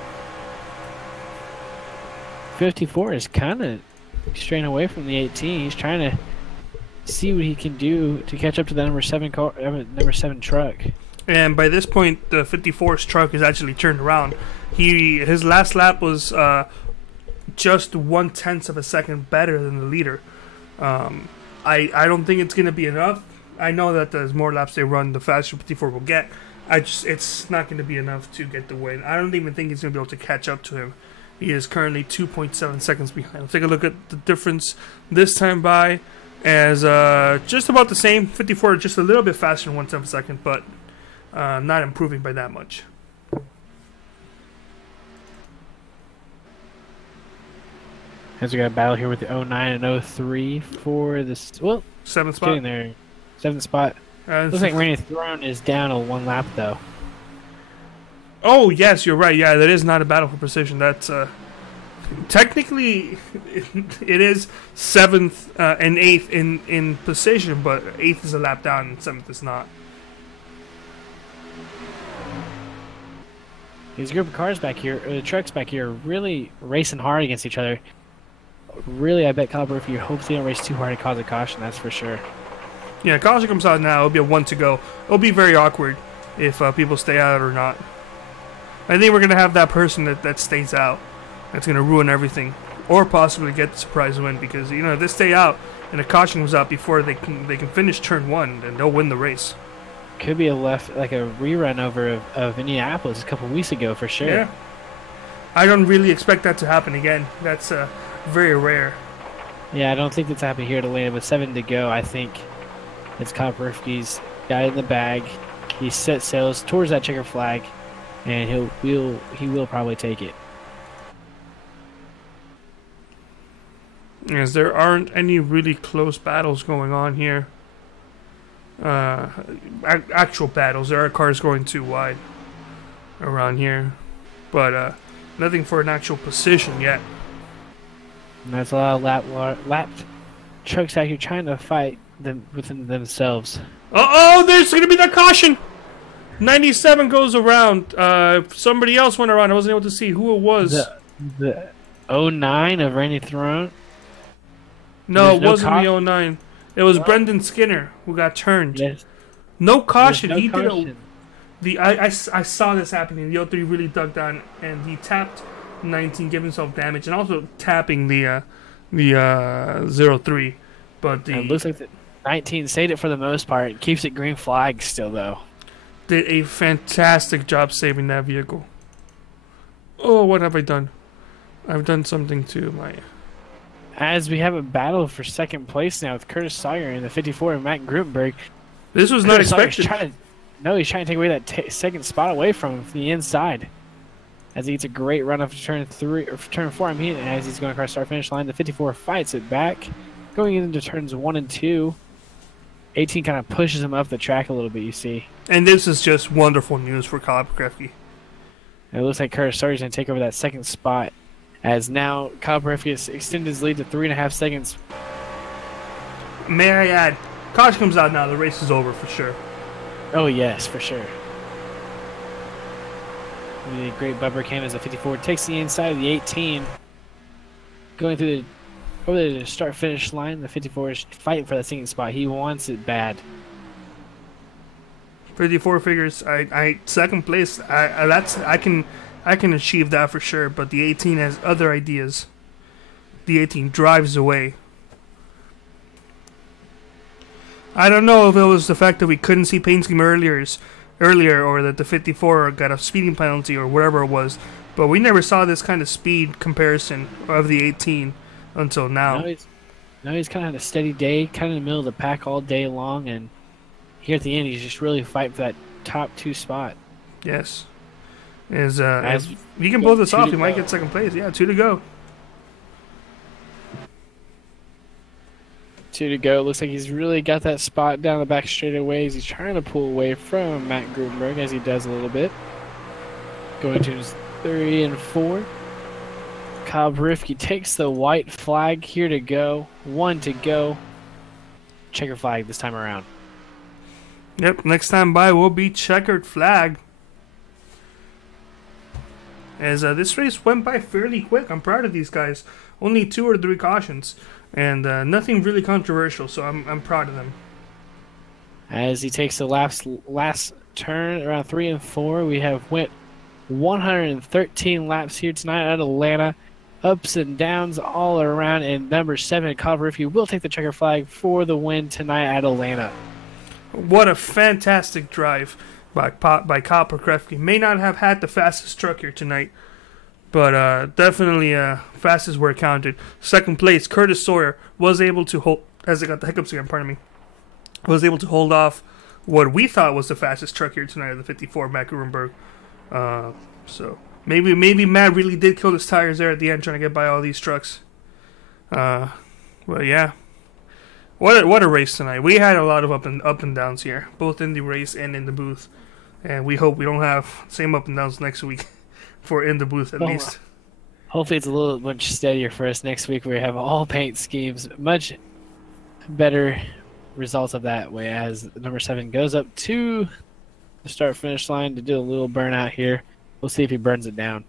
54 is kind of straying away from the 18. He's trying to see what he can do to catch up to the number 7 truck. And by this point, the 54's truck is actually turned around. His last lap was just 1/10 of a second better than the leader. I don't think it's going to be enough. I know that the more laps they run, the faster 54 will get. It's not going to be enough to get the win. I don't even think he's going to be able to catch up to him. He is currently 2.7 seconds behind. Let's take a look at the difference this time by as just about the same. 54 just a little bit faster than 1/10 of a second, but not improving by that much. As we got a battle here with the 09 and 03 for this, well, 7th spot. Getting there. 7th spot. Looks like Randy Throne is down on 1 lap, though. Oh, yes, you're right. Yeah, that is not a battle for precision. That's Technically, it is 7th and 8th in position, but 8th is a lap down and 7th is not. These group of cars back here, trucks back here, are really racing hard against each other. Really, I bet Caliber, if you hope they don't race too hard and cause a caution, that's for sure. Yeah, caution comes out now. It'll be a 1 to go. It'll be very awkward if people stay out or not. I think we're going to have that person that stays out. That's going to ruin everything. Or possibly get the surprise win, because, you know, if they stay out and a caution was out before they can finish turn 1, then they'll win the race. Could be a rerun over of Indianapolis a couple weeks ago for sure. Yeah. I don't really expect that to happen again. That's very rare. Yeah, I don't think that's happening here at Atlanta. With 7 to go, I think it's Koprivski's got it in the bag. He set sails towards that checker flag, and he will probably take it. As there aren't any really close battles going on here. Actual battles. There are cars going too wide around here, but nothing for an actual position yet. And that's a lot of lap trucks out here trying to fight them within themselves. Oh, there's gonna be that caution. 97 goes around. Somebody else went around. I wasn't able to see who it was. The 09 of Randy Throne. No, it wasn't the 09. It was Brendan Skinner who got turned. Yes. No caution. No He caution. did I saw this happening. The 03 really dug down and he tapped 19, giving himself damage, and also tapping the 03. But It looks like the 19 saved it for the most part. Keeps it green flag still though. Did a fantastic job saving that vehicle. Oh, what have I done? I've done something to my... As we have a battle for second place now with Curtis Sawyer in the 54 and Matt Grutenberg. This was not Curtis Sawyer's expected. he's trying to take away that second spot away from him from the inside. As he gets a great run up to turn 4, as he's going across the start finish line. The 54 fights it back, going into turns 1 and 2. 18 kind of pushes him up the track a little bit, you see. And this is just wonderful news for Kyle Krefke. And it looks like Curtis Sawyer's going to take over that second spot. As now Kyle Perefke has extended his lead to 3.5 seconds. May I add, caution comes out now. The race is over for sure. Oh yes, for sure. The great bumper cam as the 54 takes the inside of the 18. Going through over the start-finish line, the 54 is fighting for that second spot. He wants it bad. 54 figures. I second place. I can achieve that for sure. But the 18 has other ideas. The 18 drives away. I don't know if it was the fact that we couldn't see paint scheme earlier, or that the 54 got a speeding penalty, or whatever it was. But we never saw this kind of speed comparison of the 18 until now. Now he's kind of had a steady day, kind of in the middle of the pack all day long, and here at the end he's just really fighting for that top 2 spot. Yes. If he can pull this off, he might get second place. Yeah, 2 to go. 2 to go. Looks like he's really got that spot down the back straightaways. He's trying to pull away from Matt Grutenberg, as he does a little bit. Going to his 3 and 4. Kyle Perefke takes the white flag. Here to go. 1 to go. Checker flag this time around. Yep, next time by will be checkered flag. As this race went by fairly quick. I'm proud of these guys. Only 2 or 3 cautions. And nothing really controversial, so I'm proud of them. As he takes the last turn around 3 and 4, we have went 113 laps here tonight at Atlanta. Ups and downs all around, and number 7, Kyle Perefke will take the checker flag for the win tonight at Atlanta. What a fantastic drive by Kyle Perefke. May not have had the fastest truck here tonight, but definitely fastest where it counted. Second place, Curtis Sawyer was able to hold, as I got the hiccups again, pardon me, was able to hold off what we thought was the fastest truck here tonight, the 54 Matt Grutenberg. So maybe Matt really did kill his tires there at the end, trying to get by all these trucks. Well, yeah, what a race tonight. We had a lot of up and downs here, both in the race and in the booth, and we hope we don't have same up and downs next week. For in the booth at least. Hopefully it's a little much steadier for us next week. We have all paint schemes, much better results of that way as number 7 goes up to the start finish line to do a little burnout here. We'll see if he burns it down.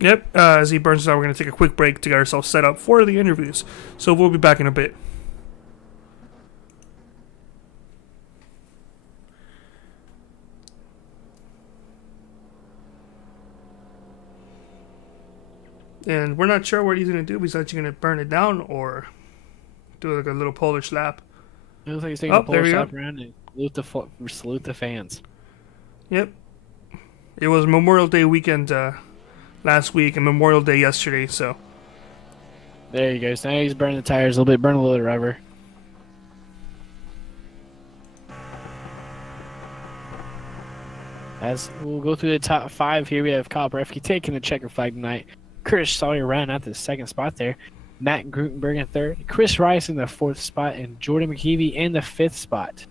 Yep, as he burns it out, we're going to take a quick break to get ourselves set up for the interviews. So we'll be back in a bit. And we're not sure what he's going to do. He's actually going to burn it down or do like a little Polish lap. It looks like he's taking a Polish lap around and salute the fans. Yep. It was Memorial Day weekend last week and Memorial Day yesterday, so. There you go. So now he's burning the tires a little bit, burn a little bit of rubber. As we'll go through the top 5 here, we have Kyle Brefke taking the checker flag tonight. Curtis Sawyer rounding out the 2nd spot there. Matt Grutenberg in 3rd. Chris Rice in the 4th spot. And Jordan McKeevy in the 5th spot.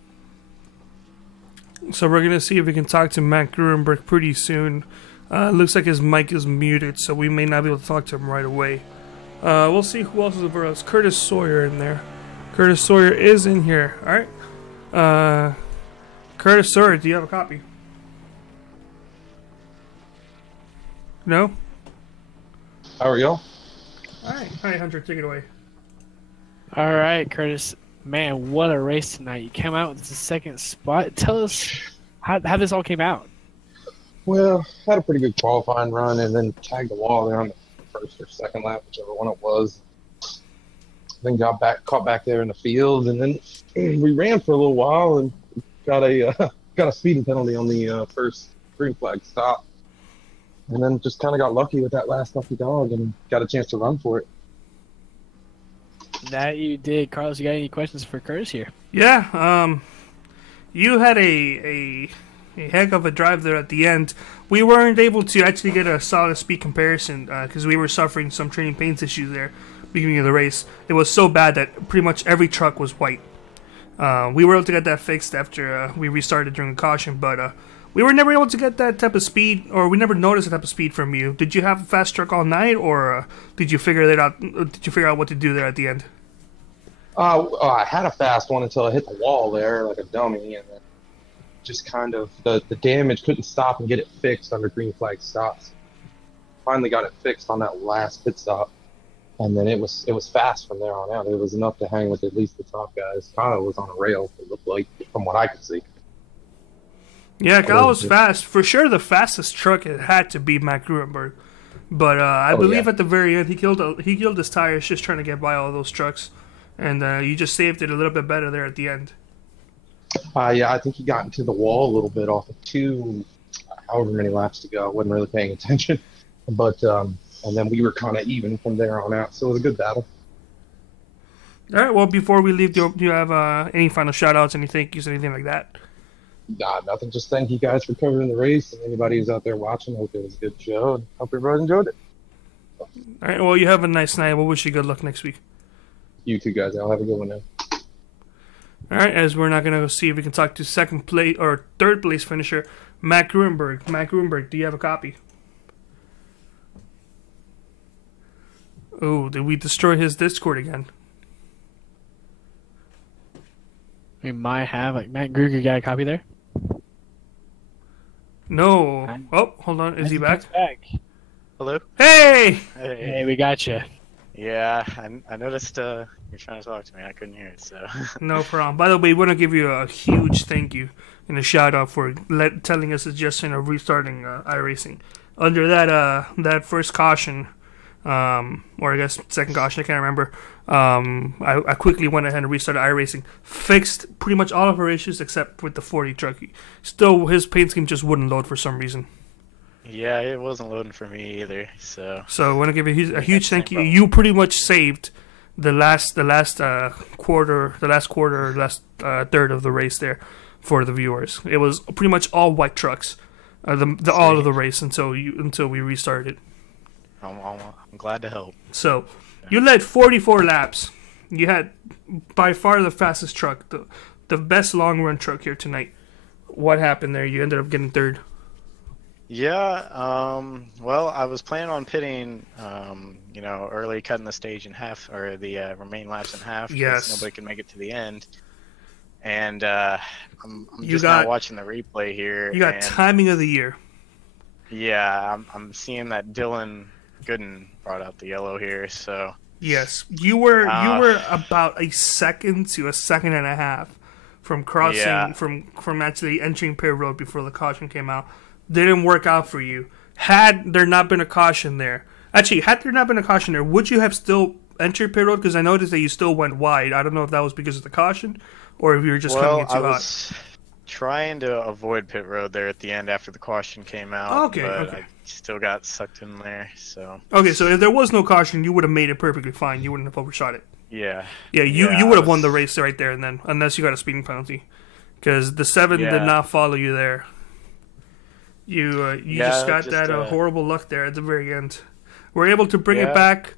So we're going to see if we can talk to Matt Grutenberg pretty soon. Looks like his mic is muted, so we may not be able to talk to him right away. We'll see who else is over us. Curtis Sawyer in there. Curtis Sawyer is in here. Alright. Curtis Sawyer, do you have a copy? No? How are y'all? Alright. Hi, Hunter. Take it away. All right, Curtis. Man, what a race tonight. You came out with the 2nd spot. Tell us how this all came out. Well, had a pretty good qualifying run and then tagged the wall there on the 1st or 2nd lap, whichever one it was. Then caught back there in the field, and then we ran for a little while and got a speeding penalty on the first green flag stop. And then just kind of got lucky with that last lucky dog and got a chance to run for it. That you did. Carlos, you got any questions for Curtis here? Yeah, you had a heck of a drive there at the end. We weren't able to actually get a solid speed comparison because we were suffering some training pains issues there beginning of the race. It was so bad that pretty much every truck was white. We were able to get that fixed after we restarted during the caution, but we were never able to get that type of speed, or we never noticed that type of speed from you. Did you have a fast truck all night, or did you figure that out? Did you figure out what to do there at the end? I had a fast one until I hit the wall there like a dummy, and then just kind of the damage couldn't stop and get it fixed under green flag stops. Finally got it fixed on that last pit stop, and then it was fast from there on out. It was enough to hang with at least the top guys. Kyle was on a rail, it looked like, from what I could see. Yeah, Kyle was fast. For sure the fastest truck it had to be Matt Gruenberg. But I believe at the very end he killed his tires just trying to get by all those trucks. And you just saved it a little bit better there at the end. Yeah, I think he got into the wall a little bit off of however many laps to go. I wasn't really paying attention. But and then we were kind of even from there on out. So it was a good battle. All right, well, before we leave, do you have any final shout-outs, any thank yous, anything like that? Nah, nothing. Just thank you guys for covering the race, and anybody who's out there watching. Hope it was a good show, and hope everybody enjoyed it. All right, well, you have a nice night. We'll wish you good luck next week. You too, guys. I'll have a good one now. All right, as we're not going to see if we can talk to 2nd place or 3rd place finisher, Matt Gruenberg. Matt Gruenberg, do you have a copy? Oh, did we destroy his Discord again? We might have. Like, Matt Gruger got a copy there? No. Oh, hold on. Is he back? Hello? Hey! Hey, we got you. Yeah, I noticed you're trying to talk to me. I couldn't hear it, so. No problem. By the way, we want to give you a huge thank you and a shout out for telling us suggestion of restarting iRacing. Under that first caution, or I guess 2nd caution, I can't remember. I quickly went ahead and restarted iRacing, fixed pretty much all of our issues except with the 40 truck. Still, his paint scheme just wouldn't load for some reason. Yeah, it wasn't loading for me either. So I want to give you a huge thank you. You pretty much saved the last third of the race there for the viewers. It was pretty much all white trucks, all of the race until we restarted. I'm glad to help. So you led 44 laps. You had by far the fastest truck, the best long run truck here tonight. What happened there? You ended up getting 3rd. Yeah, well, I was planning on pitting, early cutting the stage in half, or the remaining laps in half, because Yes. nobody could make it to the end. And I'm You just got- now watching the replay here. You got and timing of the year. yeah, I'm seeing that Dylan Gooden brought out the yellow here, so Yes, you were about a second to a second and a half from crossing Yeah. from actually entering pit road before the caution came out. Didn't work out for you. Had there not been a caution there, would you have still entered pit road? Because I noticed that you still went wide. I don't know if that was because of the caution or if you were just coming in too I hot. was trying to avoid pit road there at the end after the caution came out, Okay, but okay. I still got sucked in there, so Okay, so if there was no caution, you would have made it perfectly fine. You wouldn't have overshot it. yeah. Yeah, you Yeah, would have I won the was- race right there and then, unless you got a speeding penalty, because the 7 did Yeah. not follow you there. You Yeah, just got just, that horrible luck there at the very end. We're able to bring it Yeah. back.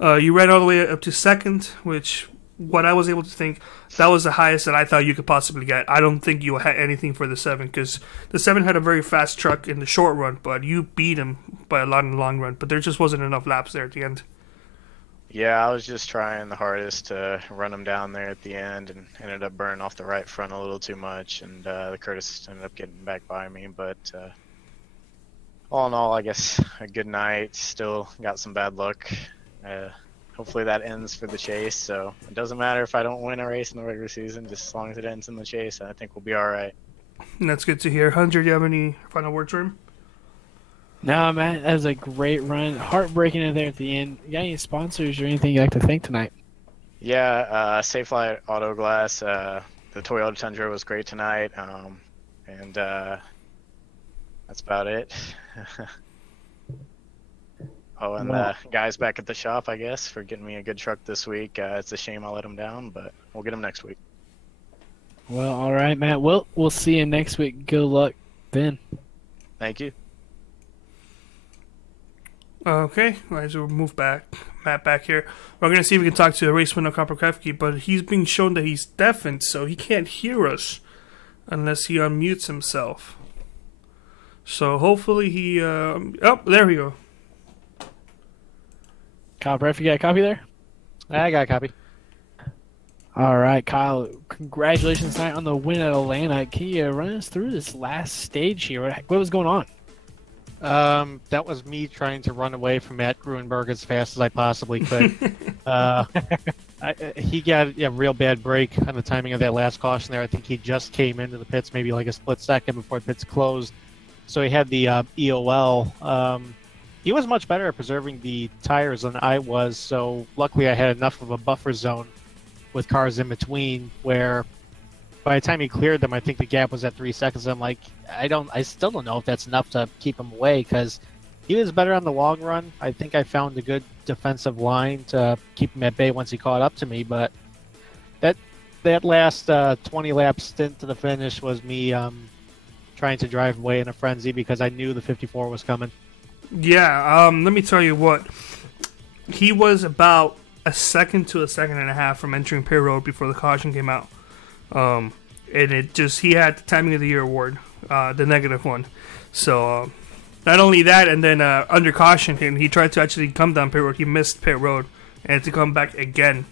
You ran all the way up to second, which what I was able to think that was the highest that I thought you could possibly get. I don't think you had anything for the 7 because the 7 had a very fast truck in the short run, but you beat him by a lot in the long run. But there just wasn't enough laps there at the end. Yeah, I was just trying the hardest to run him down there at the end, and ended up burning off the right front a little too much, and the Curtis ended up getting back by me. But all in all, I guess a good night. Still got some bad luck. Hopefully that ends for the chase. So it doesn't matter if I don't win a race in the regular season, just as long as it ends in the chase. I think we'll be all right. And that's good to hear. Hunter, do you have any final words for him? No, man, that was a great run. Heartbreaking in there at the end. You got any sponsors or anything you'd like to thank tonight? Yeah, Safelight Auto Glass. The Toyota Tundra was great tonight, and that's about it. Oh, and Wow. the guys back at the shop, I guess, for getting me a good truck this week. It's a shame I let them down, but we'll get them next week. Well, all right, Matt. We'll see you next week. Good luck, Ben. Thank you. Okay, as we'll move Matt back here. We're going to see if we can talk to the race winner, Koprowski, but he's being shown that he's deafened, so he can't hear us unless he unmutes himself. So hopefully he... oh, there we go. Kyle Breff, you got a copy there? I got a copy. All right, Kyle. Congratulations tonight on the win at Atlanta. Can you run us through this last stage here? What was going on? That was me trying to run away from Matt Gruenberg as fast as I possibly could. He got a real bad break on the timing of that last caution there. I think he just came into the pits maybe like a split second before the pits closed. So he had the EOL. He was much better at preserving the tires than I was, so luckily I had enough of a buffer zone with cars in between where by the time he cleared them, I think the gap was at 3 seconds. I'm like, I still don't know if that's enough to keep him away because he was better on the long run. I think I found a good defensive line to keep him at bay once he caught up to me, but that last 20 lap stint to the finish was me trying to drive away in a frenzy because I knew the 54 was coming. Yeah, let me tell you what. He was about a second to a second and a half from entering pit road before the caution came out. And he had the timing of the year award, the negative one. So, not only that, and then under caution, he tried to actually come down pit road. He missed pit road and had to come back again.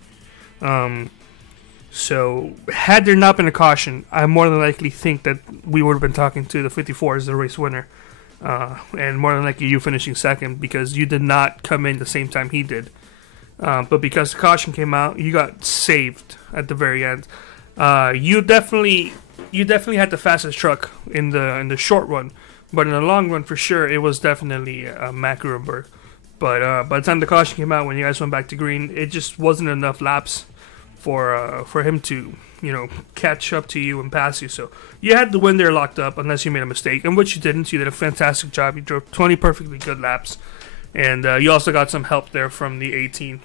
So, had there not been a caution, I more than likely think that we would have been talking to the 54 as the race winner. And more than likely you finishing second because you did not come in the same time he did. But because the caution came out, you got saved at the very end. You definitely had the fastest truck in the short run, but in the long run, for sure, it was definitely Matt Gruenberg. But by the time the caution came out, when you guys went back to green, it just wasn't enough laps for him to catch up to you and pass you. So you had the win there locked up unless you made a mistake, and which you didn't. You did a fantastic job. You drove 20 perfectly good laps, and you also got some help there from the 18.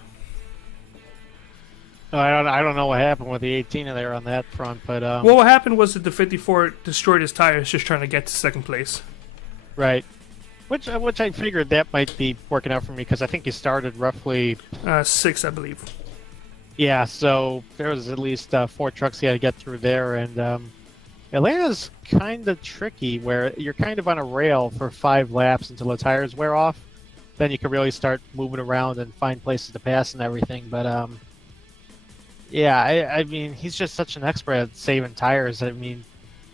I don't know what happened with the 18 there on that front, but Well, what happened was that the 54 destroyed his tires just trying to get to second place. right, which I figured that might be working out for me because I think he started roughly 6, I believe. Yeah, so there was at least 4 trucks he had to get through there, and Atlanta's kind of tricky where you're kind of on a rail for 5 laps until the tires wear off. Then you can really start moving around and find places to pass and everything. But yeah, I mean, he's just such an expert at saving tires. I mean,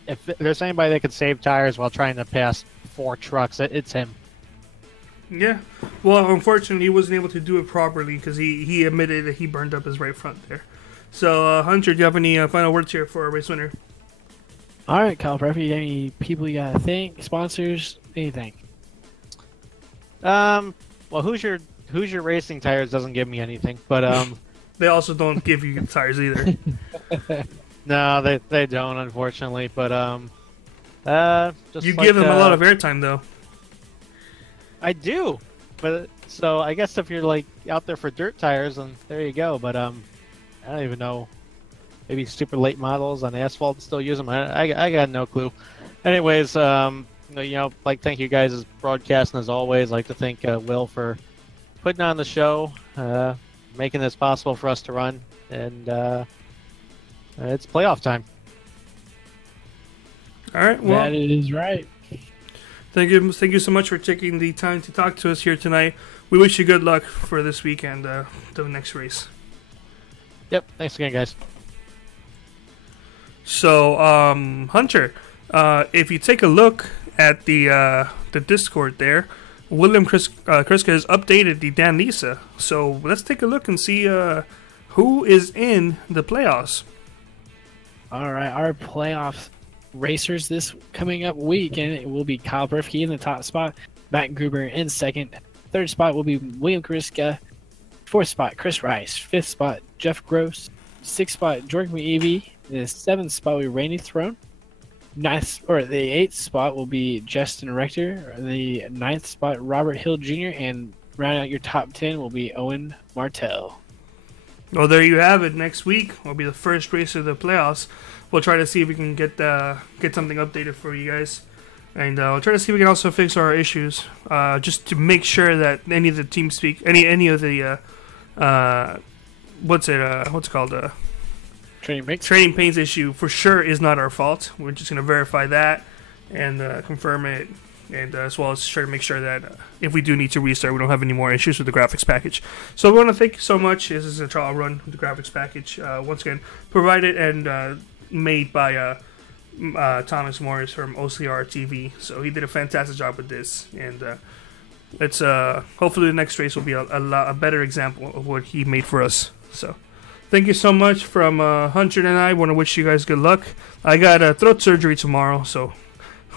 if there's anybody that could save tires while trying to pass 4 trucks, it's him. Yeah. Well, unfortunately, he wasn't able to do it properly because he admitted that he burned up his right front there. So, Hunter, do you have any final words here for our race winner? All right, Kyle Murphy, any people you gotta thank, sponsors, anything? Well, Hoosier Racing Tires doesn't give me anything, but They also don't give you tires either. no, they don't, unfortunately. But just You like, give them a lot of airtime, though. I do, but so I guess if you're like out there for dirt tires, then there you go. But I don't even know. Maybe super late models on asphalt still use them. I got no clue. Anyways, like thank you guys as broadcasting as always. I'd like to thank Will for putting on the show, making this possible for us to run, and it's playoff time. All right. Well, That is right. thank you so much for taking the time to talk to us here tonight. We wish you good luck for this weekend, the next race. Yep. Thanks again, guys. So, Hunter, if you take a look at the Discord there, William Kriska has updated the Dan Lisa. So let's take a look and see who is in the playoffs. All right, our playoff racers this coming up week, and it will be Kyle Brifke in the top spot, Matt Gruber in second, third spot will be William Kriska, fourth spot Chris Rice, fifth spot Jeff Gross, sixth spot Jordan McEvie, the seventh spot will be Randy Throne, the eighth spot will be Justin Rector, the ninth spot Robert Hill Jr., and rounding out your top 10 will be Owen Martell. Well, there you have it. Next week will be the first race of the playoffs. We'll try to see if we can get something updated for you guys, and we'll try to see if we can also fix our issues, just to make sure that any of the team any of the what's it called trading pains issue for sure is not our fault. We're just gonna verify that and confirm it, and as well as try to make sure that if we do need to restart, we don't have any more issues with the graphics package. So we want to thank you so much. This is a trial run with the graphics package, once again provided and made by Thomas Morris from OCR TV. So he did a fantastic job with this, and it's hopefully the next race will be a better example of what he made for us. So thank you so much from Hunter and I. Want to wish you guys good luck. I got throat surgery tomorrow, so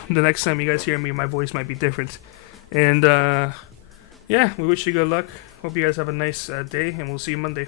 the next time you guys hear me, my voice might be different. And yeah, we wish you good luck. Hope you guys have a nice day, and we'll see you Monday.